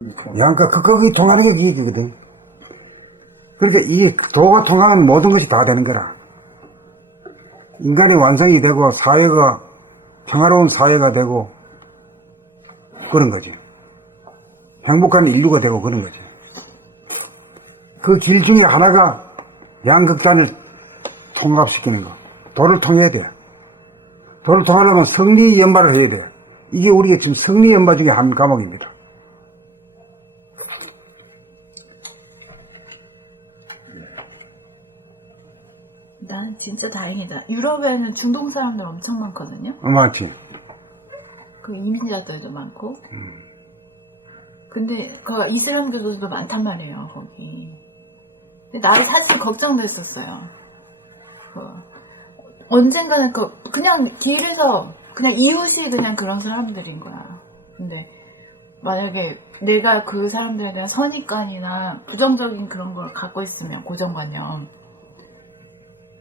그러니까 거기 통하는 게 기획이거든. 그러니까 이 도가 통하면 모든 것이 다 되는 거라. 인간의 완성이 되고 사회가 평화로운 사회가 되고 그런 거지. 행복한 인류가 되고 그런 거지. 그 길 중에 하나가 양극단을 통합시키는 거. 도를 통해야 돼. 도를 통하려면 성리 연마를 해야 돼. 이게 우리가 지금 성리 연마 중에 한 과목입니다. 난 진짜 다행이다. 유럽에는 중동 사람들 엄청 많거든요. 맞지. 그 이민자들도 많고. 근데 그 이슬람교도도 많단 말이에요, 거기. 근데 나도 사실 걱정됐었어요. 언젠가는 그냥 길에서 그냥 이웃이 그냥 그런 사람들인 거야. 근데 만약에 내가 그 사람들에 대한 선입관이나 부정적인 그런 걸 갖고 있으면, 고정관념,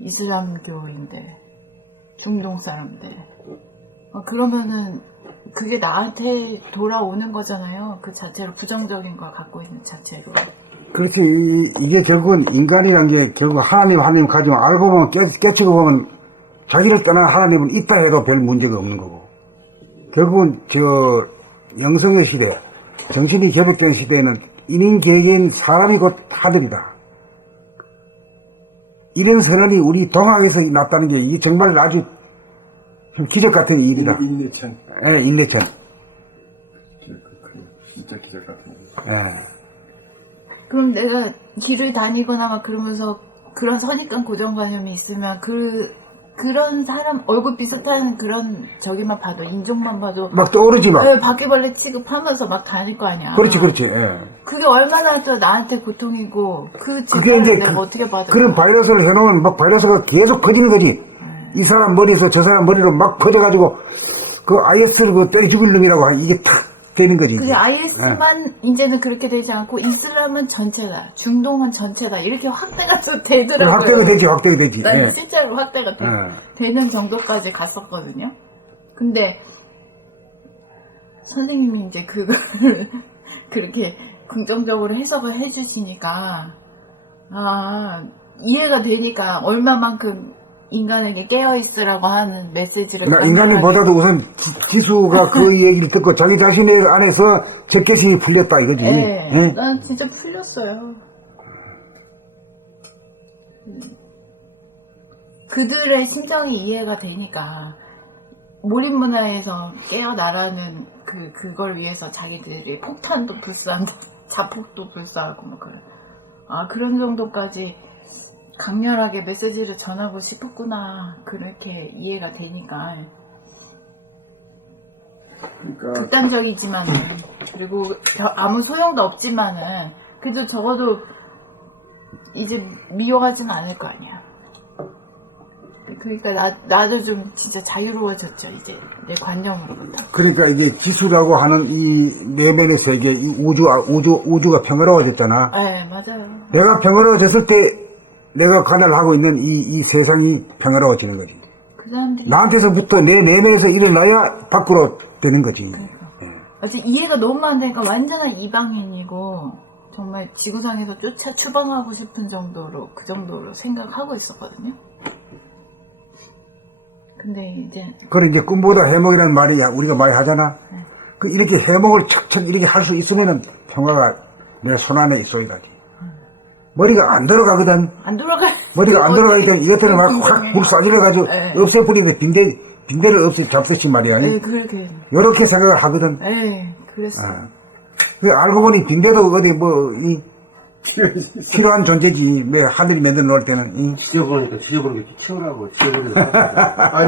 이슬람교인들, 중동 사람들, 그러면은 그게 나한테 돌아오는 거잖아요. 그 자체로 부정적인 걸 갖고 있는 자체로. 그렇지. 이게 결국은 인간이란 게 결국 하나님 가지고 알고 보면 깨치고 보면 자기를 떠난 하나님은 있다 해도 별 문제가 없는 거고. 결국은 영성의 시대, 정신이 개벽된 시대에는 인인 개개인 사람이 곧 하늘이다. 이런 선언이 우리 동학에서 났다는 게 이게 정말 아주 좀 기적 같은 일이다. 인내천. 예, 인내천. 진짜 기적 같은 일. 예. 그럼 내가 길을 다니거나 막 그러면서 그런 선입관 고정관념이 있으면 그런 사람 얼굴 비슷한 그런 저기만 봐도, 인종만 봐도 막 떠오르지 마. 바퀴벌레 취급하면서 막 다닐 거 아니야. 그렇지. 예. 그게 얼마나 또 나한테 고통이고, 그 그게 질문을 이제 내가 어떻게 받을까. 그런 바이러스를 해놓으면 막 바이러스가 계속 퍼지는 거지. 이 사람 머리에서 저 사람 머리로 막 퍼져가지고 그 IS를 때려 죽일 놈이라고 이게 탁 되는 거지. 그게 IS만 이제는 그렇게 되지 않고 이슬람은 전체다, 중동은 전체다, 이렇게 확대가 또 되더라고요. 확대가 되지. 난 예. 실제로 확대가 되는 정도까지 갔었거든요. 근데 선생님이 이제 그거를 그렇게 긍정적으로 해석을 해주시니까 이해가 되니까 얼마만큼 인간에게 깨어있으라고 하는 메시지를 인간보다도 우선 지수가 그 얘기를 듣고 자기 자신의 안에서 적개심이 풀렸다 이거지. 네, 예? 난 진짜 풀렸어요. 그들의 심정이 이해가 되니까 몰입문화에서 깨어나라는 그걸 위해서 자기들이 폭탄도 불사한다, 자폭도 불사하고 뭐 그런 정도까지 강렬하게 메시지를 전하고 싶었구나, 그렇게 이해가 되니까. 그러니까 극단적이지만은, 그리고 아무 소용도 없지만은 그래도 적어도 이제 미워하진 않을 거 아니야. 그러니까 나도 좀 진짜 자유로워졌죠, 이제 내 관념으로부터. 그러니까 이게 지수라고 하는 이 내면의 세계, 이 우주가 평화로워졌잖아. 네, 맞아요. 내가 평화로워졌을 때 내가 관여를 하고 있는 이 세상이 평화로워지는 거지. 그 사람들이 나한테서부터 내 내면에서 일어나야 밖으로 되는 거지. 아직 이해가 너무 안 되니까 완전한 이방인이고 정말 지구상에서 추방하고 싶은 정도로, 그 정도로 생각하고 있었거든요. 근데 이제 그래 이제 꿈보다 해몽이라는 말이 우리가 많이 하잖아. 네. 이렇게 해몽을 척척 이렇게 할 수 있으면은 평화가 내 손안에 있어야지. 머리가 안 들어가거든. 안 돌아가. 머리가 안 들어가거든. 이것들은 막 확 불사질러가지고 네. 없애버리는데 빈대를 잡듯이 말이야. 네, 그렇게. 요렇게 생각을 하거든. 네, 그랬어요. 알고 보니 빈대도 어디 필요한 존재지. 하늘이 만들어 놓을 때는. 지져보는 게 치우라고, 치워버리는 거.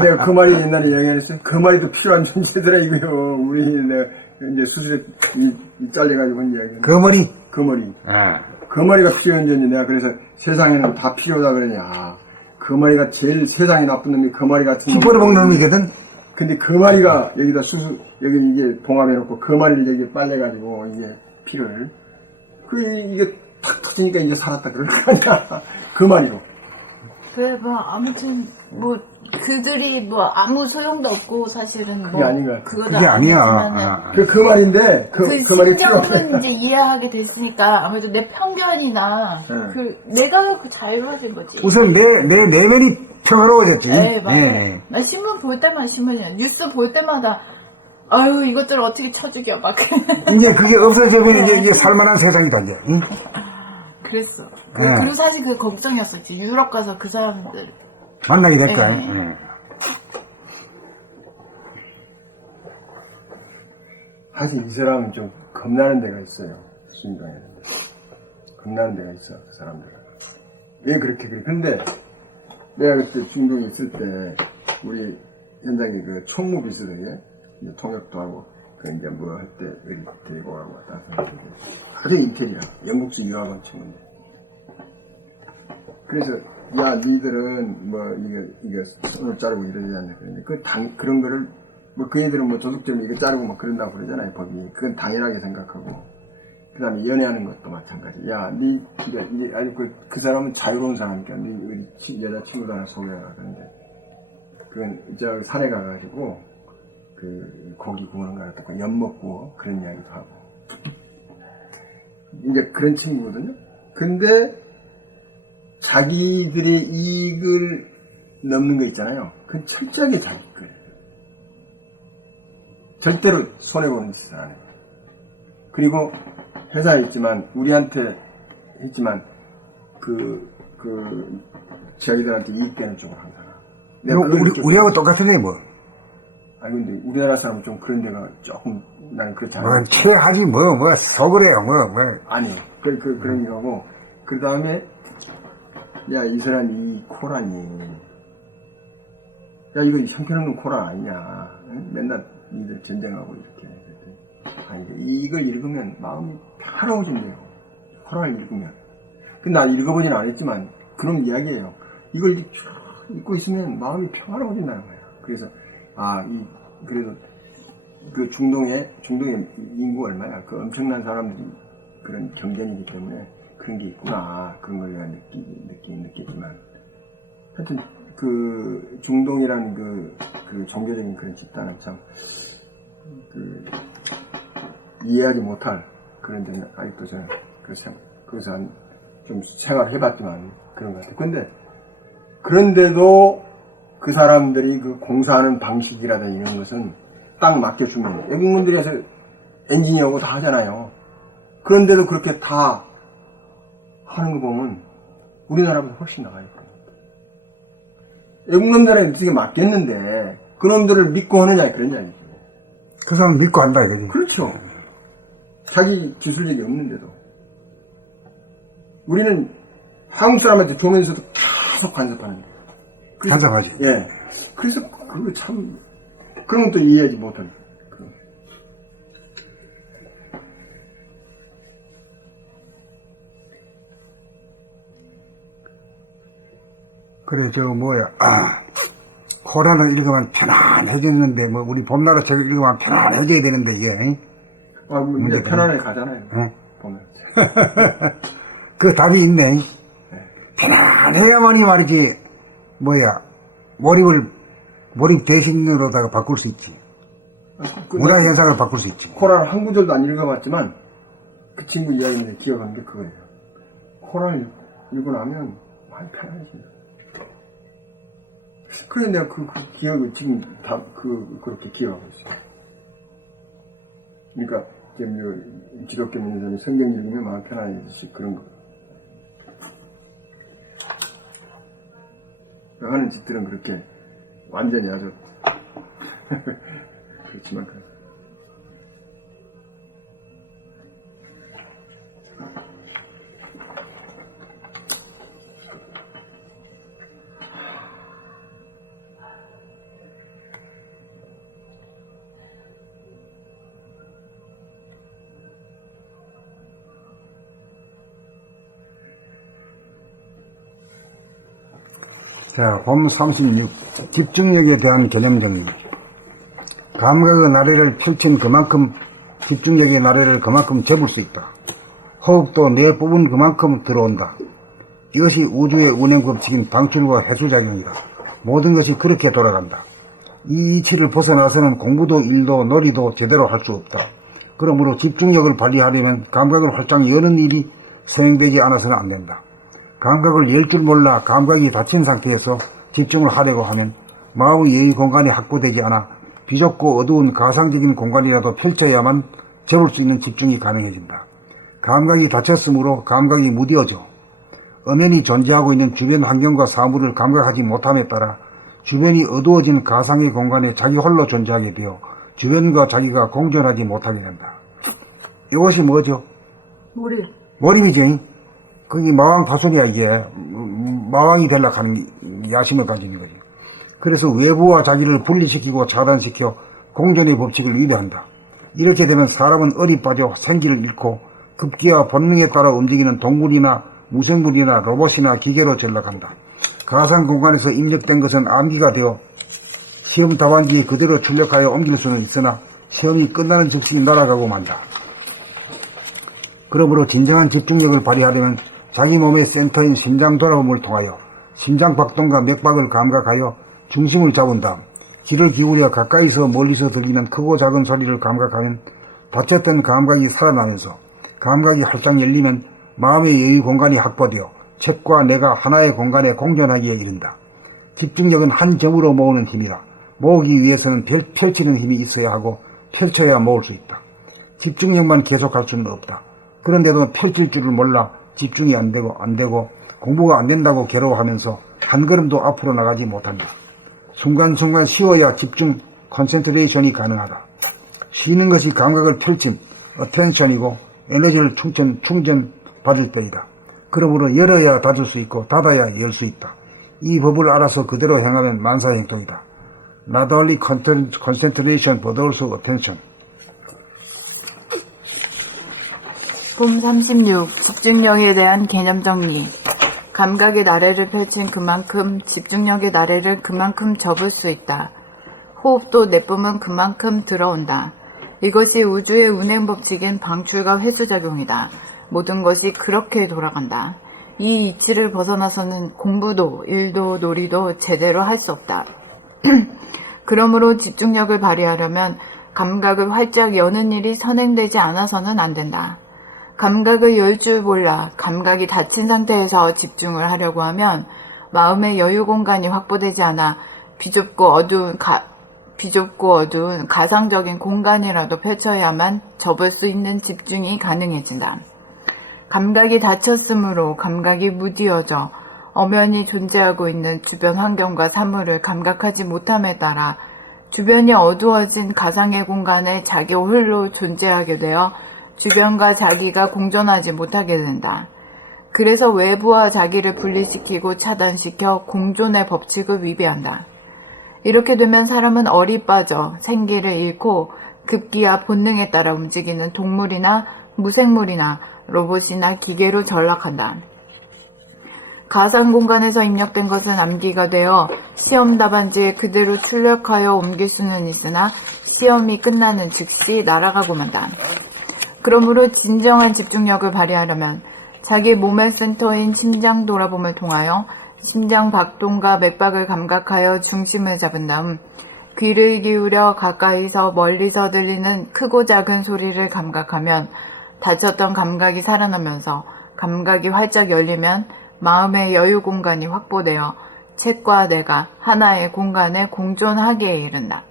내가 그 말이 옛날에 이야기했어요. 그 말이 또 필요한 존재더라 이거요. 우리 내가 이제 수술에 잘려가지고 한 이야기. 그 머리. 그 머리. 그 머리가 필요한 존재. 내가 그래서 세상에는 다 필요하다 그러냐. 그 머리가 제일 세상에 나쁜 놈이 그 머리 같은 피 벌어먹는 놈이거든. 근데 그 머리가 여기다 여기 이게 봉합해놓고 그 머리를 여기 빨래가지고 이게 피를. 이게 탁 터지니까 이제 살았다 그럴 거 아니야. 그 머리로. 그래, 아무튼, 그들이 뭐 아무 소용도 없고 사실은 뭐 그게 아닌 것 같아. 그거도 그게 아니야. 아니지만은 그 말인데, 그 말이 필요해. 심정은 이제 이해하게 됐으니까 아무래도 내 편견이나 네. 내가 그 자유로워진 거지. 우선 내 내면이 평화로워졌지. 네, 맞아요. 예. 나 신문 볼 때마다 뉴스 볼 때마다 아유 이것들을 어떻게 쳐 죽여 막 이제 그게 없어지면 이제 살만한 세상이다 이제. 응? 그랬어. 네. 그리고 사실 그 걱정이었었지. 유럽 가서 그 사람들 만나게 될까? 네. 예. 사실 이 사람은 좀 겁나는 데가 있어요. 수인강에. 겁나는 데가 있어, 그 사람들은. 왜 그렇게 그래? 근데 내가 그때 중동에 있을 때 우리 현장에 그 총무 비서들이 이제 통역도 하고 그 이제 뭐 할 때 어디 데리고 가고 왔다 갔다 하는데 아주 인텔이야. 영국식 유학원 친구인데. 그래서 야 니들은 뭐 이게 손을 자르고 이러지 않냐 그런데 그런 거를 뭐 그 애들은 뭐 도둑질 이거 자르고 막 그런다고 그러잖아요 법이. 그건 당연하게 생각하고 그 다음에 연애하는 것도 마찬가지. 야 이제 아주 그 사람은 자유로운 사람이니까 니 여자친구도 하나 소개하라 그런데 그건 저 산에 가가지고 그 고기 구우는 거나 또 엿먹 구워 그런 이야기도 하고 이제 그런 친구거든요. 근데 자기들의 이익을 넘는 거 있잖아요. 그건 철저하게 자기 거예요. 절대로 손해보는 짓을 안 해요. 그리고 회사에 있지만 우리한테 했지만 자기들한테 이익되는 쪽으로 항상. 우리하고 똑같은데 뭐. 아니 근데 우리나라 사람은 좀 그런 데가 조금 나는 그렇지 않아요. 뭐 체하지 뭐 속으래요 뭐. 아니요. 그런 거고 그 다음에 야 이 사람 이 코라니 야 이거 형편없는 코라 아니냐. 응? 맨날 니들 전쟁하고 이렇게. 아니 이걸 읽으면 마음이 평화로워진대요. 코라를 읽으면. 근데 난 읽어보진 않았지만 그런 이야기예요. 이걸 쭉 읽고 있으면 마음이 평화로워진다는 거예요. 그래서 그래도 그 중동의 인구 얼마야? 그 엄청난 사람들이 그런 경쟁이기 때문에 그런 게 있구나. 그런 걸 내가 느꼈지만. 하여튼, 그 중동이라는 그 종교적인 그런 집단은 참, 이해하지 못할 그런 점이 아직도 저는 그래서 좀 생활해봤지만 그런 것 같아요. 근데, 그런데도 그 사람들이 그 공사하는 방식이라든지 이런 것은 딱 맡겨주면 외국분들이 와서 엔지니어고 다 하잖아요. 그런데도 그렇게 다 하는 거 보면 우리나라보다 훨씬 나아요. 외국놈들은 이렇게 맡겼는데 그놈들을 믿고 하느냐 그런 이야기죠. 그 사람 믿고 한다 이거지. 그렇죠. 자기 기술력이 없는데도 우리는 한국 사람한테 조면서도 계속 간섭하는데 간섭하지. 예. 그래서 그거 참 그런 것도 이해하지 못하는. 그래 코란을 읽으면 편안해졌는데 뭐 우리 봄나라 책을 읽으면 편안해져야 되는데 이게. 이제 편안하게 가잖아요. 보면. 그 답이 있네. 편안해야만이 말이지 몰입 대신으로다가 바꿀 수 있지. 문화 현상을 바꿀 수 있지. 코란을 한 구절도 안 읽어봤지만 그 친구 이야기는 기억하는 게 그거예요. 코란을 읽고 나면 많이 편안해져요. 그래서 내가 그 기억을 지금 다 그렇게 기억하고 있어요. 그러니까 지금 기독교 민족이 성경 읽으면 마음 편안해지시 그런 거. 하는 짓들은 그렇게 완전히 아주 그렇지만 자, 홈 36. 집중력에 대한 개념 정리. 감각의 나래를 펼친 그만큼 집중력의 나래를 그만큼 접을 수 있다. 호흡도 내 뽑은 그만큼 들어온다. 이것이 우주의 운행 법칙인 방출과 회수작용이다. 모든 것이 그렇게 돌아간다. 이 이치를 벗어나서는 공부도 일도 놀이도 제대로 할 수 없다. 그러므로 집중력을 발휘하려면 감각을 활짝 여는 일이 선행되지 않아서는 안 된다. 감각을 열 줄 몰라 감각이 닫힌 상태에서 집중을 하려고 하면 마음의 여유 공간이 확보되지 않아 비좁고 어두운 가상적인 공간이라도 펼쳐야만 접을 수 있는 집중이 가능해진다. 감각이 닫혔으므로 감각이 무뎌져 엄연히 존재하고 있는 주변 환경과 사물을 감각하지 못함에 따라 주변이 어두워진 가상의 공간에 자기 홀로 존재하게 되어 주변과 자기가 공존하지 못하게 된다. 이것이 뭐죠? 몰입이지. 그게 마왕다손이야. 이게 마왕이 되려고 하는 야심을 가지는 거지. 그래서 외부와 자기를 분리시키고 차단시켜 공존의 법칙을 위배한다. 이렇게 되면 사람은 얼이 빠져 생기를 잃고 급기야 본능에 따라 움직이는 동물이나 무생물이나 로봇이나 기계로 전락한다. 가상 공간에서 입력된 것은 암기가 되어 시험 답안지에 그대로 출력하여 옮길 수는 있으나 시험이 끝나는 즉시 날아가고 만다. 그러므로 진정한 집중력을 발휘하려면 자기 몸의 센터인 심장 돌아옴을 통하여 심장 박동과 맥박을 감각하여 중심을 잡은 다음 귀를 기울여 가까이서 멀리서 들리는 크고 작은 소리를 감각하면 닫혔던 감각이 살아나면서 감각이 활짝 열리면 마음의 여유 공간이 확보되어 책과 내가 하나의 공간에 공존하기에 이른다. 집중력은 한 점으로 모으는 힘이라 모으기 위해서는 펼치는 힘이 있어야 하고 펼쳐야 모을 수 있다. 집중력만 계속할 수는 없다. 그런데도 펼칠 줄을 몰라 집중이 안 되고 공부가 안 된다고 괴로워하면서 한 걸음도 앞으로 나가지 못한다. 순간순간 쉬어야 집중, 컨센트레이션이 가능하다. 쉬는 것이 감각을 펼친 어텐션이고 에너지를 충전 받을 때이다. 그러므로 열어야 닫을 수 있고 닫아야 열 수 있다. 이 법을 알아서 그대로 행하면 만사행통이다. Not only concentration but also attention. 봄 36. 집중력에 대한 개념 정리. 감각의 나래를 펼친 그만큼 집중력의 나래를 그만큼 접을 수 있다. 호흡도 내뿜은 그만큼 들어온다. 이것이 우주의 운행 법칙인 방출과 회수작용이다. 모든 것이 그렇게 돌아간다. 이 이치를 벗어나서는 공부도 일도 놀이도 제대로 할 수 없다. 그러므로 집중력을 발휘하려면 감각을 활짝 여는 일이 선행되지 않아서는 안 된다. 감각을 열 줄 몰라 감각이 닫힌 상태에서 집중을 하려고 하면 마음의 여유 공간이 확보되지 않아 비좁고 어두운 가상적인 공간이라도 펼쳐야만 접을 수 있는 집중이 가능해진다. 감각이 닫혔으므로 감각이 무디어져 엄연히 존재하고 있는 주변 환경과 사물을 감각하지 못함에 따라 주변이 어두워진 가상의 공간에 자기 홀로 존재하게 되어 주변과 자기가 공존하지 못하게 된다. 그래서 외부와 자기를 분리시키고 차단시켜 공존의 법칙을 위배한다. 이렇게 되면 사람은 얼이 빠져 생기를 잃고 급기야 본능에 따라 움직이는 동물이나 무생물이나 로봇이나 기계로 전락한다. 가상 공간에서 입력된 것은 암기가 되어 시험 답안지에 그대로 출력하여 옮길 수는 있으나 시험이 끝나는 즉시 날아가고 만다. 그러므로 진정한 집중력을 발휘하려면 자기 몸의 센터인 심장 돌아봄을 통하여 심장 박동과 맥박을 감각하여 중심을 잡은 다음 귀를 기울여 가까이서 멀리서 들리는 크고 작은 소리를 감각하면 닫혔던 감각이 살아나면서 감각이 활짝 열리면 마음의 여유 공간이 확보되어 책과 내가 하나의 공간에 공존하기에 이른다.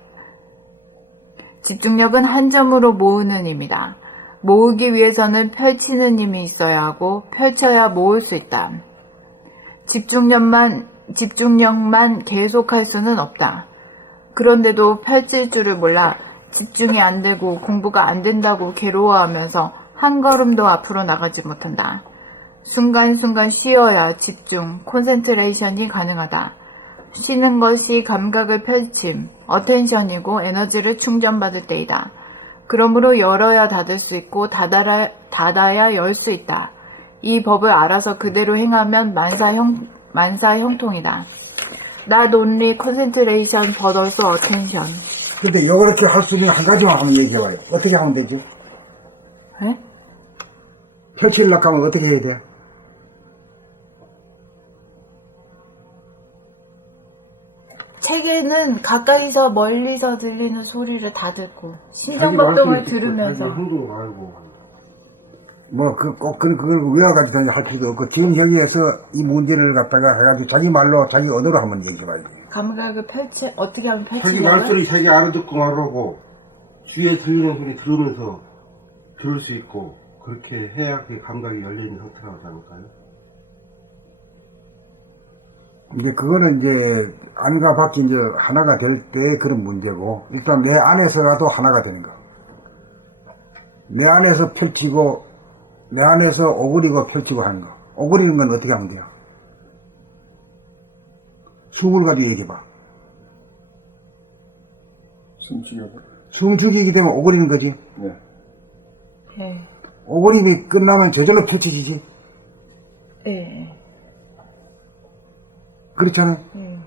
집중력은 한 점으로 모으는 힘이다. 모으기 위해서는 펼치는 힘이 있어야 하고 펼쳐야 모을 수 있다. 집중력만 계속할 수는 없다. 그런데도 펼칠 줄을 몰라 집중이 안 되고 공부가 안 된다고 괴로워하면서 한 걸음도 앞으로 나가지 못한다. 순간순간 쉬어야 집중, 콘센트레이션이 가능하다. 쉬는 것이 감각을 펼침, 어텐션이고 에너지를 충전받을 때이다. 그러므로 열어야 닫을 수 있고 닫아야 열 수 있다. 이 법을 알아서 그대로 행하면 만사형통이다. Not only concentration but also attention. 근데 이렇게 할 수 있는 한 가지만 한번 얘기해봐요. 어떻게 하면 되죠? 네? 펼치려고 하면 어떻게 해야 돼요? 자기는 가까이서 멀리서 들리는 소리를 다 듣고 자기 심장박동을 말소리 듣고 들으면서 자기 행동을 알고. 뭐, 그걸 외워가지고 할 필요도 없고, 지금 여기에서 이 문제를 갖다가 해가지고 자기 말로, 자기 언어로 한번 얘기해봐야지. 감각을 어떻게 하면 자기 펼치냐고요? 말소리 자기 알아듣고 말하고, 주위에 들리는 소리 들으면서 들을 수 있고, 그렇게 해야 그 감각이 열려있는 상태라고 하지 않을까요? 이제 그거는 이제 안과 밖이 이제 하나가 될 때 그런 문제고, 일단 내 안에서라도 하나가 되는 거. 내 안에서 펼치고, 내 안에서 오그리고 펼치고 하는 거. 오그리는 건 어떻게 하면 돼요? 숨을 가지고 얘기해봐. 숨죽여고. 숨 죽이기 때문에 오그리는 거지. 네. 예. 오그림이 끝나면 저절로 펼쳐지지. 예. 그렇잖아요. 예.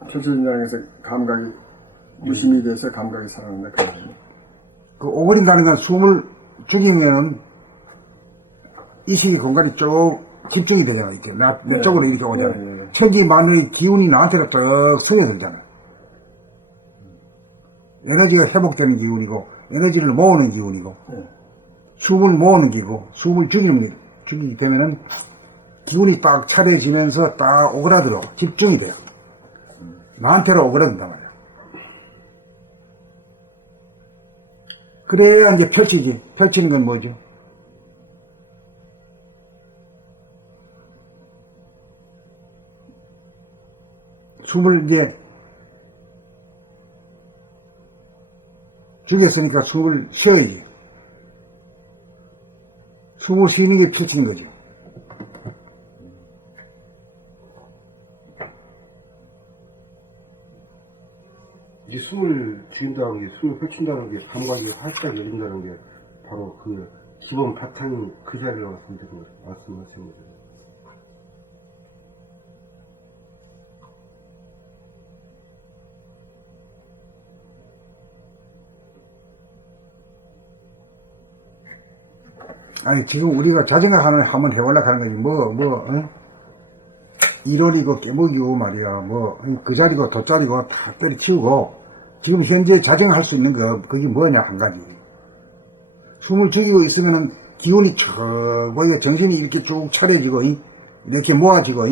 펼쳐진다는 것은 감각이 무심이 돼서 감각이 살아난다. 그 말이에요. 그 오그린다는 건 숨을 죽이면은 이식의 공간이 쭉 집중이 되잖아. 이제 내 쪽으로 이렇게 오잖아. 네. 천지만의 기운이 나한테로 쭉 스며들잖아. 에너지가 회복되는 기운이고, 에너지를 모으는 기운이고, 네. 숨을 모으는 기고, 숨을 죽이기 되면은 기운이 딱 차려지면서 딱 오그라들어. 집중이 돼요. 나한테로 오그라든단 말이야. 그래야 이제 펼치지. 펼치는 건 뭐지? 숨을 이제 죽였으니까 숨을 쉬어야지. 숨을 쉬는 게 펼치는 거지. 이제 숨을 죽인다는 게, 숨을 펼친다는 게, 감각이 살짝 열린다는 게, 바로 그 기본 바탕이 그 자리라고 말씀하십니다. 아니, 지금 우리가 자전거 한번 해보려고 하는 거지. 응? 이론이고 깨먹이고 말이야. 그 자리고 돗자리고 다 때려치우고, 지금 현재 자전거 할 수 있는 거, 그게 뭐냐, 한 가지. 숨을 죽이고 있으면은 기운이 쭉 보이고 정신이 이렇게 쭉 차려지고, 이렇게 모아지고,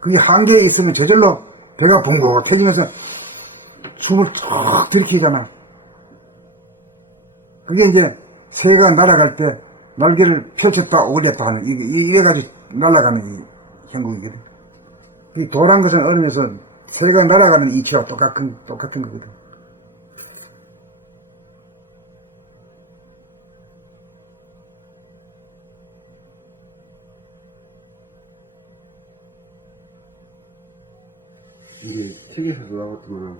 그게 한계에 있으면 저절로 배가 붕붕해지면서 숨을 쭉 들이키잖아. 그게 이제 새가 날아갈 때 날개를 펼쳤다 올렸다 하는, 이래가지고 날아가는 이 형국이거든. 이 도란 것은 얼면서 새가 날아가는 이치와 똑같은 거거든. 이게 책에서도 나왔지만,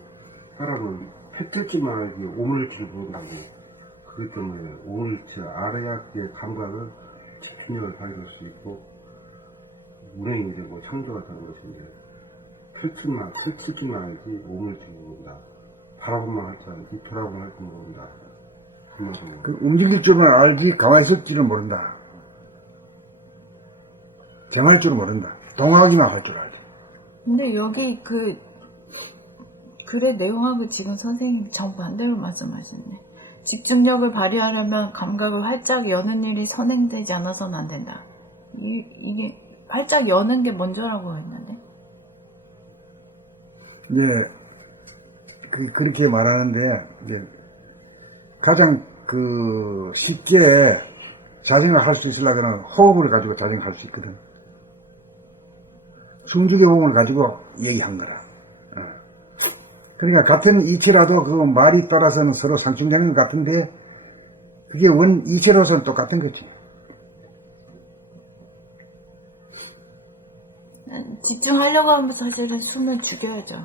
사람은 펼칠지만 알지 오물지를 모른다고. 그렇기 때문에 오물지 알아야 그 감각을 집중력을 발휘할 수 있고 운행이 되고 창조가 되는 것인데, 펼치기만 알지 오물지를 모른다. 바라보만 할 줄 알지 돌아보만 할 줄 모른다. 움직일 줄은 알지 가만히 있을 줄은 모른다. 정할 줄은 모른다. 동하기만 할 줄 알지. 근데 여기 글의 내용하고 지금 선생님이 정반대로 말씀하시네. 집중력을 발휘하려면 감각을 활짝 여는 일이 선행되지 않아서는 안 된다. 이게 활짝 여는 게 먼저라고 했는데. 이제 그렇게 말하는데 이제 가장 쉽게 자전거 할 수 있으려면 호흡을 가지고 자전거 할 수 있거든. 숨죽여 호흡을 가지고 얘기한 거라. 그러니까 같은 이치라도 그 말이 따라서는 서로 상충되는 것 같은데 그게 이치로서는 똑같은 거지. 집중하려고 하면 사실은 숨을 죽여야죠.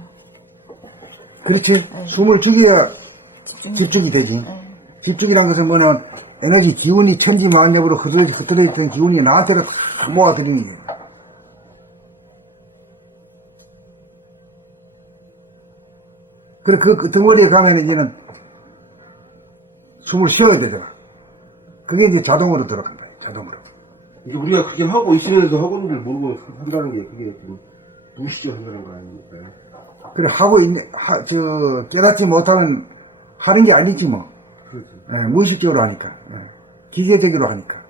그렇지. 네. 숨을 죽여야 집중이 되지. 네. 집중이란 것은 뭐냐면 에너지 기운이 천지만력으로 흩어져 있던 기운이 나한테로 다 모아들이는 거예요. 그래, 그 덩어리에 가면 이제는 숨을 쉬어야 되잖아. 그게 이제 자동으로 들어간다. 자동으로. 이게 우리가 그렇게 하고 있으면서도 하고 있는 줄 모르고 한다는 게 그게 좀 무시죠 한다는 거 아닙니까? 그래, 하고 있네, 깨닫지 못하면 하는 게 아니지 뭐. 그렇죠. 예, 무의식적으로 하니까. 예, 기계적으로 하니까.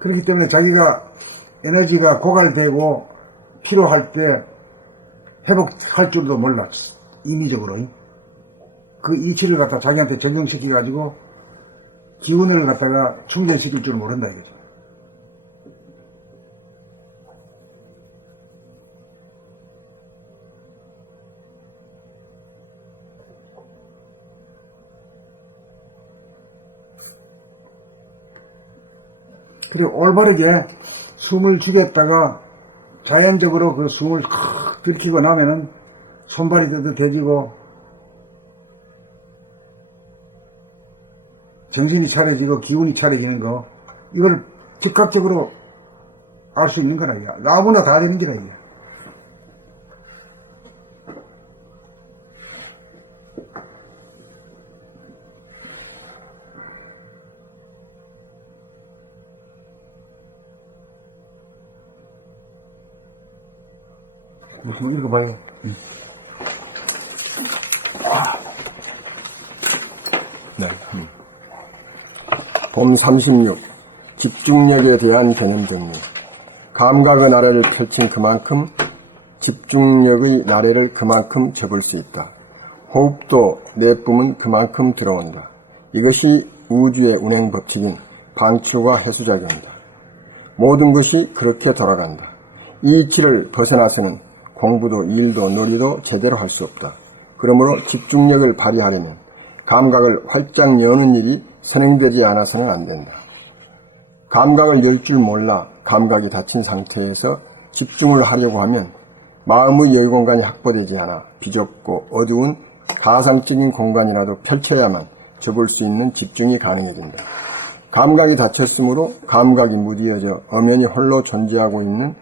그렇기 때문에 자기가 에너지가 고갈되고 필요할 때 회복할 줄도 몰라. 임의적으로. 그 이치를 갖다 자기한테 적용시켜가지고 기운을 갖다가 충전시킬 줄 모른다 이거죠. 그리고 올바르게 숨을 죽였다가 자연적으로 그 숨을 콱 들이키고 나면은 손발이 뜨뜻해지고 정신이 차려지고 기운이 차려지는 거, 이걸 즉각적으로 알 수 있는 거라 이게. 아무나 다 되는 게라 이게. 한번 읽어봐요. 네. 봄 36. 집중력에 대한 개념 정리. 감각의 나래를 펼친 그만큼 집중력의 나래를 그만큼 접을 수 있다. 호흡도 내뿜은 그만큼 들어온다. 이것이 우주의 운행 법칙인 방출과 해수작용이다. 모든 것이 그렇게 돌아간다. 이 이치를 벗어나서는 공부도 일도 놀이도 제대로 할 수 없다. 그러므로 집중력을 발휘하려면 감각을 활짝 여는 일이 선행되지 않아서는 안 된다. 감각을 열 줄 몰라 감각이 닫힌 상태에서 집중을 하려고 하면 마음의 여유공간이 확보되지 않아 비좁고 어두운 가상적인 공간이라도 펼쳐야만 접을 수 있는 집중이 가능해진다. 감각이 닫혔으므로 감각이 무디어져 엄연히 홀로 존재하고 있는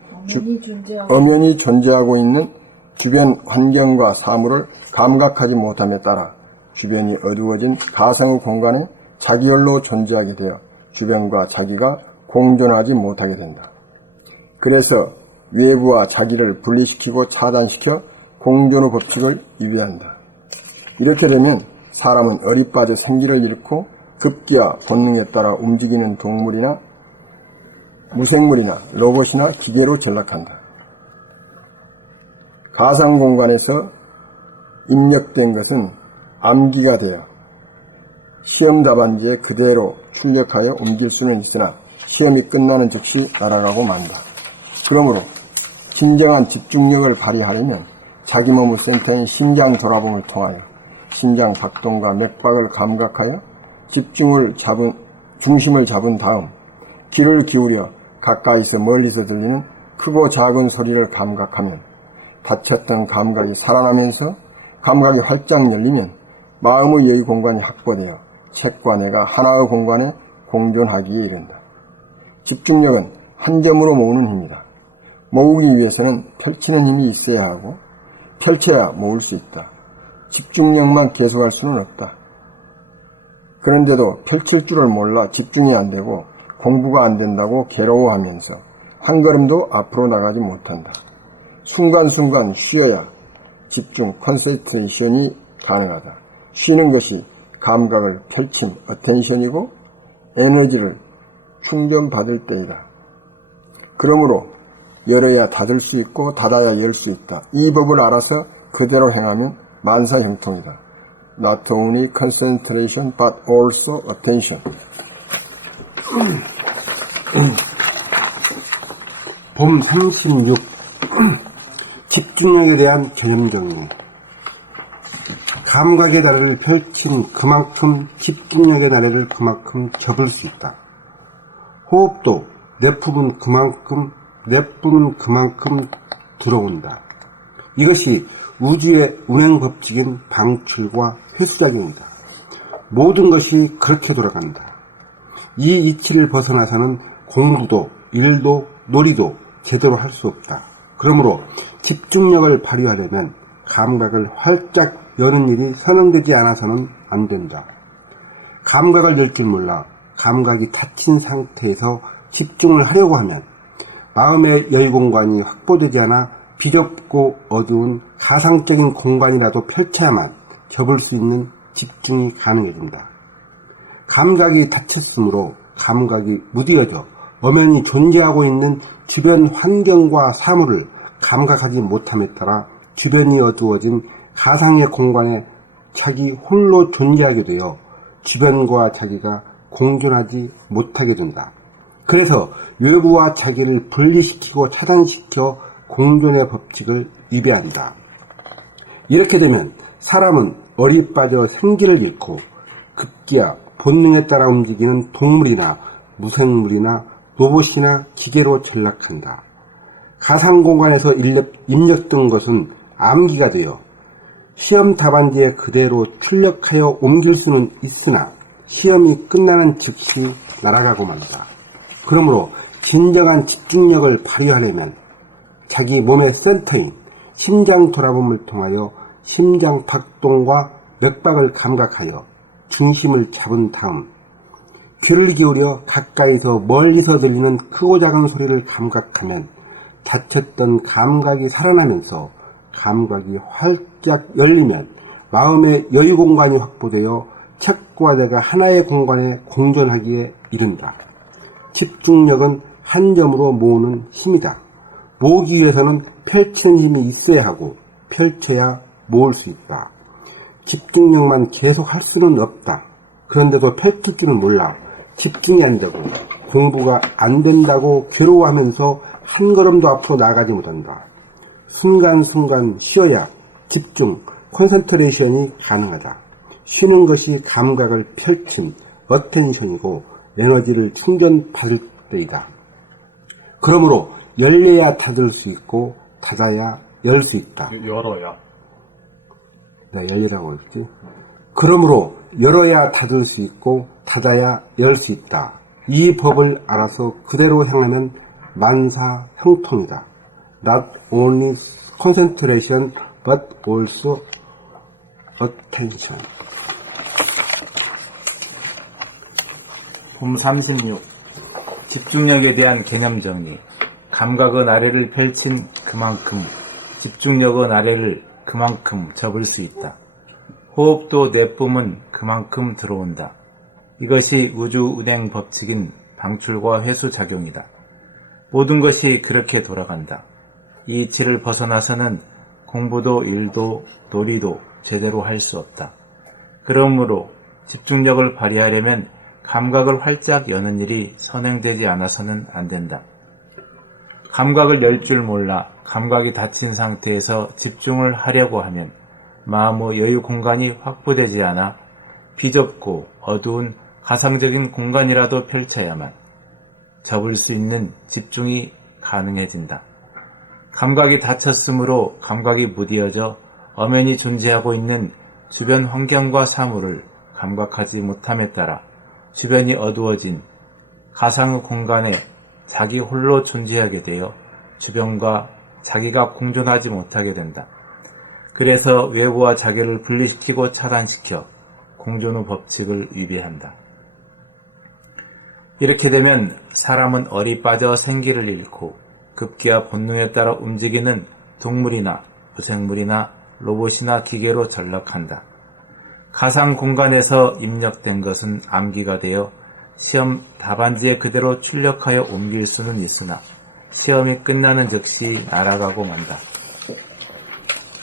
주변 환경과 사물을 감각하지 못함에 따라 주변이 어두워진 가상의 공간에 자기 홀로 존재하게 되어 주변과 자기가 공존하지 못하게 된다. 그래서 외부와 자기를 분리시키고 차단시켜 공존의 법칙을 위배한다. 이렇게 되면 사람은 어릿바드 생기를 잃고 급기야 본능에 따라 움직이는 동물이나 무생물이나 로봇이나 기계로 전락한다. 가상공간에서 입력된 것은 암기가 되어 시험 답안지에 그대로 출력하여 옮길 수는 있으나 시험이 끝나는 즉시 날아가고 만다. 그러므로 진정한 집중력을 발휘하려면 자기 몸의 센터인 심장 돌아봄을 통하여 심장 박동과 맥박을 감각하여 중심을 잡은 다음 귀를 기울여 가까이서 멀리서 들리는 크고 작은 소리를 감각하면 닫혔던 감각이 살아나면서 감각이 활짝 열리면 마음의 여유 공간이 확보되어 책과 내가 하나의 공간에 공존하기에 이른다. 집중력은 한 점으로 모으는 힘이다. 모으기 위해서는 펼치는 힘이 있어야 하고 펼쳐야 모을 수 있다. 집중력만 계속할 수는 없다. 그런데도 펼칠 줄을 몰라 집중이 안 되고 공부가 안 된다고 괴로워하면서 한 걸음도 앞으로 나가지 못한다. 순간순간 쉬어야 집중, 컨센트레이션이 가능하다. 쉬는 것이 감각을 펼친 어텐션이고 에너지를 충전받을 때이다. 그러므로 열어야 닫을 수 있고 닫아야 열 수 있다. 이 법을 알아서 그대로 행하면 만사형통이다. Not only concentration but also attention. 봄 36. 집중력에 대한 개념 정리. 감각의 나래를 펼친 그만큼 집중력의 나래를 그만큼 접을 수 있다. 호흡도 내뿜은 그만큼 들어온다. 이것이 우주의 운행 법칙인 방출과 회수작용이다. 모든 것이 그렇게 돌아간다. 이 이치를 벗어나서는 공부도 일도 놀이도 제대로 할 수 없다. 그러므로 집중력을 발휘하려면 감각을 활짝 여는 일이 선행되지 않아서는 안 된다. 감각을 열 줄 몰라 감각이 닫힌 상태에서 집중을 하려고 하면 마음의 여유공간이 확보되지 않아 비좁고 어두운 가상적인 공간이라도 펼쳐야만 접을 수 있는 집중이 가능해진다. 감각이 닫혔으므로 감각이 무디어져 엄연히 존재하고 있는 주변 환경과 사물을 감각하지 못함에 따라 주변이 어두워진 가상의 공간에 자기 홀로 존재하게 되어 주변과 자기가 공존하지 못하게 된다. 그래서 외부와 자기를 분리시키고 차단시켜 공존의 법칙을 위배한다. 이렇게 되면 사람은 얼이 빠져 생기를 잃고 급기야 본능에 따라 움직이는 동물이나 무생물이나 로봇이나 기계로 전락한다. 가상공간에서 입력된 것은 암기가 되어 시험 답안지에 그대로 출력하여 옮길 수는 있으나 시험이 끝나는 즉시 날아가고 만다. 그러므로 진정한 집중력을 발휘하려면 자기 몸의 센터인 심장 돌아봄을 통하여 심장 박동과 맥박을 감각하여 중심을 잡은 다음 귀를 기울여 가까이서 멀리서 들리는 크고 작은 소리를 감각하면 닫혔던 감각이 살아나면서 감각이 활짝 열리면 마음의 여유 공간이 확보되어 책과 내가 하나의 공간에 공존하기에 이른다. 집중력은 한 점으로 모으는 힘이다. 모으기 위해서는 펼치는 힘이 있어야 하고 펼쳐야 모을 수 있다. 집중력만 계속 할 수는 없다. 그런데도 펼칠 줄은 몰라 집중이 안 되고 공부가 안 된다고 괴로워하면서 한 걸음도 앞으로 나아가지 못한다. 순간순간 쉬어야 집중, 컨센트레이션이 가능하다. 쉬는 것이 감각을 펼친 어텐션이고 에너지를 충전받을 때이다. 그러므로 열려야 닫을 수 있고 닫아야 열 수 있다. 열어야. 나 열리라고 했지? 그러므로 열어야 닫을 수 있고 닫아야 열 수 있다. 이 법을 알아서 그대로 향하면 만사 형통이다. Not only concentration but also attention. 봄 36. 집중력에 대한 개념 정리. 감각은 아래를 펼친 그만큼, 집중력은 아래를 그만큼 접을 수 있다. 호흡도 내뿜은 그만큼 들어온다. 이것이 우주 운행 법칙인 방출과 회수 작용이다. 모든 것이 그렇게 돌아간다. 이 이치를 벗어나서는 공부도 일도 놀이도 제대로 할 수 없다. 그러므로 집중력을 발휘하려면 감각을 활짝 여는 일이 선행되지 않아서는 안 된다. 감각을 열 줄 몰라 감각이 닫힌 상태에서 집중을 하려고 하면 마음의 여유 공간이 확보되지 않아 비좁고 어두운 가상적인 공간이라도 펼쳐야만 접을 수 있는 집중이 가능해진다. 감각이 닫혔으므로 감각이 무디어져 엄연히 존재하고 있는 주변 환경과 사물을 감각하지 못함에 따라 주변이 어두워진 가상의 공간에 자기 홀로 존재하게 되어 주변과 자기가 공존하지 못하게 된다. 그래서 외부와 자기를 분리시키고 차단시켜 공존의 법칙을 위배한다. 이렇게 되면 사람은 얼이 빠져 생기를 잃고 급기야 본능에 따라 움직이는 동물이나 무생물이나 로봇이나 기계로 전락한다. 가상 공간에서 입력된 것은 암기가 되어 시험 답안지에 그대로 출력하여 옮길 수는 있으나 시험이 끝나는 즉시 날아가고 만다.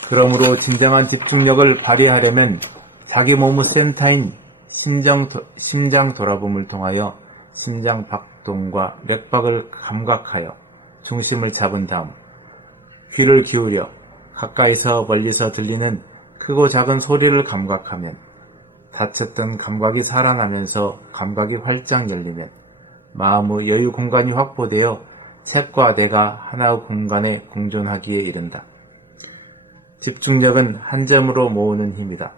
그러므로 진정한 집중력을 발휘하려면 자기 몸의 센터인 심장 돌아봄을 통하여 심장 박동과 맥박을 감각하여 중심을 잡은 다음 귀를 기울여 가까이서 멀리서 들리는 크고 작은 소리를 감각하면 닫혔던 감각이 살아나면서 감각이 활짝 열리면 마음의 여유 공간이 확보되어 책과 내가 하나의 공간에 공존하기에 이른다. 집중력은 한 점으로 모으는 힘이다.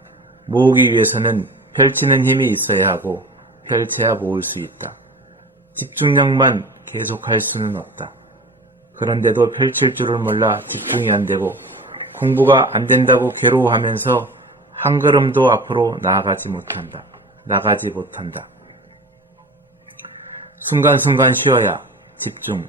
모으기 위해서는 펼치는 힘이 있어야 하고 펼쳐야 모을 수 있다. 집중력만 계속할 수는 없다. 그런데도 펼칠 줄을 몰라 집중이 안 되고 공부가 안 된다고 괴로워하면서 한 걸음도 앞으로 나아가지 못한다. 나가지 못한다. 순간순간 쉬어야 집중,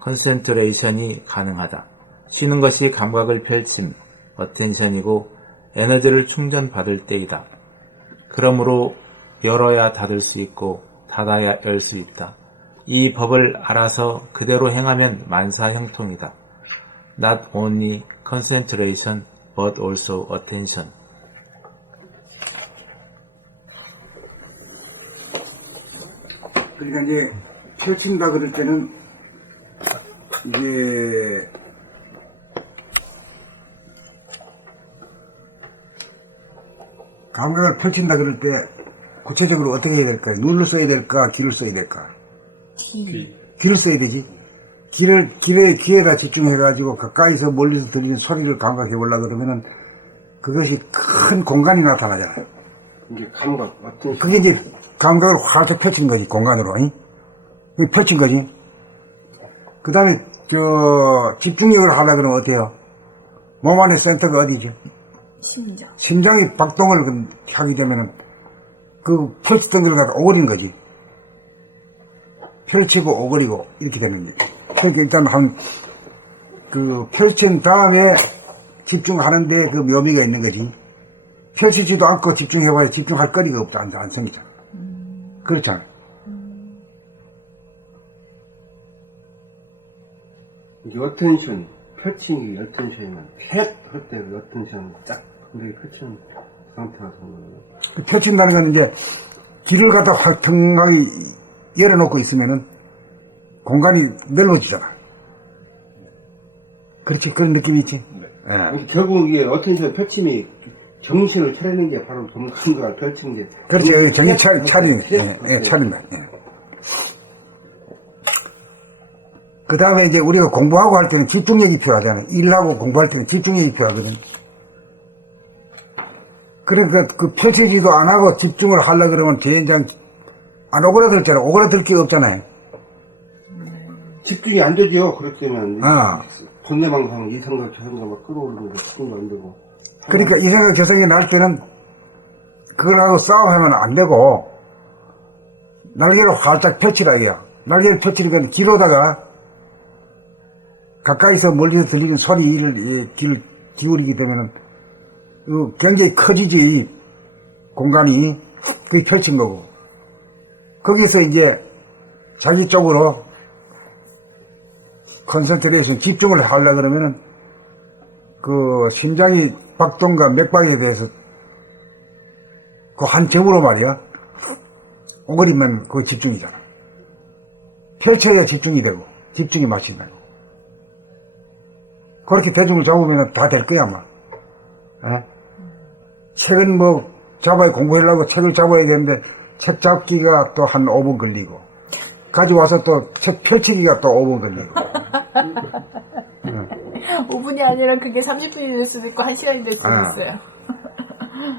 컨센트레이션이 가능하다. 쉬는 것이 감각을 펼침, 어텐션이고 에너지를 충전받을 때이다. 그러므로 열어야 닫을 수 있고 닫아야 열 수 있다. 이 법을 알아서 그대로 행하면 만사형통이다. Not only concentration, but also attention. 그러니까 이제 펼친다 그럴 때는 이제 감각을 펼친다 그럴 때 구체적으로 어떻게 해야 될까요? 눈을 써야 될까? 귀를 써야 될까? 귀를 써야 되지. 귀에다 집중해가지고 가까이서 멀리서 들리는 소리를 감각해 보려고 그러면은 그것이 큰 공간이 나타나잖아요. 이게 감각, 어떤 그게 이제 감각을 활짝 펼친 거지, 공간으로. 잉? 펼친 거지. 그 다음에, 집중력을 하려고 그러면 어때요? 몸 안의 센터가 어디죠? 심장. 심장이 박동을 하게 되면은, 그 펼치던 걸 갖다 오그린 거지. 펼치고 오그리고, 이렇게 되는 거지. 그러니까 일단 펼친 다음에 집중하는데 그 묘미가 있는 거지. 펼치지도 않고 집중해봐야 집중할 거리가 없다, 안 생기잖아. 그렇잖아. 이게 어텐션, 펼치는 게 어텐션이면 헥 할 때 그 어텐션 쫙 근데 펼치는 상태가 되는 거예요. 펼친다는 건 이제 길을 갖다 평하게 열어놓고 있으면은 공간이 넓어지잖아. 그렇지, 그런 느낌이 있지. 예. 결국 이게 어텐션 펼침이 정신을 차리는 게 바로 감각을 펼치는 게. 그렇지, 여기 정신 차리는, 차린다. 그 다음에 이제 우리가 공부하고 할 때는 집중력이 필요하잖아요. 일하고 공부할 때는 집중력이 필요하거든. 그러니까 그 펼치지도 안 하고 집중을 하려고 그러면 대인장 안 오그라들잖아. 오그라들 게 없잖아요. 집중이 안 되죠. 그렇게 되면. 아. 동네방송 이성과 개성과 막 끌어오르는 게 집중도 안 되고. 그러니까 이 생각 개성이 날 때는 그거하고 싸움하면 안 되고 날개를 활짝 펼치라 이거야. 날개를 펼치니까 귀로다가 가까이서 멀리서 들리는 소리를 귀를 기울이게 되면은 굉장히 커지지 이 공간이. 그게 펼친 거고 거기서 이제 자기 쪽으로 컨센트레이션 집중을 하려고 그러면은 그 심장이 박동과 맥박에 대해서 그 한 점으로 말이야 오그리면 그거 집중이잖아. 펼쳐야 집중이 되고 집중이 맞춘다. 그렇게 대중을 잡으면 다 될 거야 아마. 에? 책은 뭐 잡아야 공부하려고 책을 잡아야 되는데 책 잡기가 또 한 5분 걸리고 가져와서 또 책 펼치기가 또 5분 걸리고 5분이 아니라 그게 30분이 될 수도 있고 1시간이 될 수도 있어요.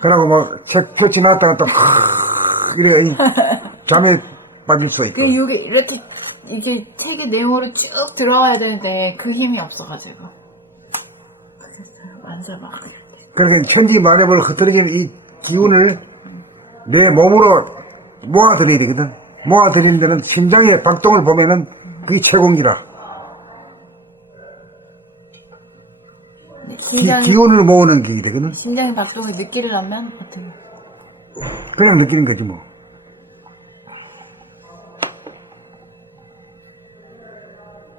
그러고 뭐 책 펼쳐놨다가 또 이래 잠에 빠질 수 있고. 이게 이렇게 이게 책의 내용으로 쭉 들어와야 되는데 그 힘이 없어가지고 만사 막 이렇게. 그러니까 천지 만엽을 흐트러지는 이 기운을 내 몸으로 모아들여야 되거든. 모아들이는 데는 심장의 박동을 보면은 그게 최고기라. 기운을 모으는 게 되거든. 심장의 박동을 느끼려면 어떻게? 그냥 느끼는 거지 뭐.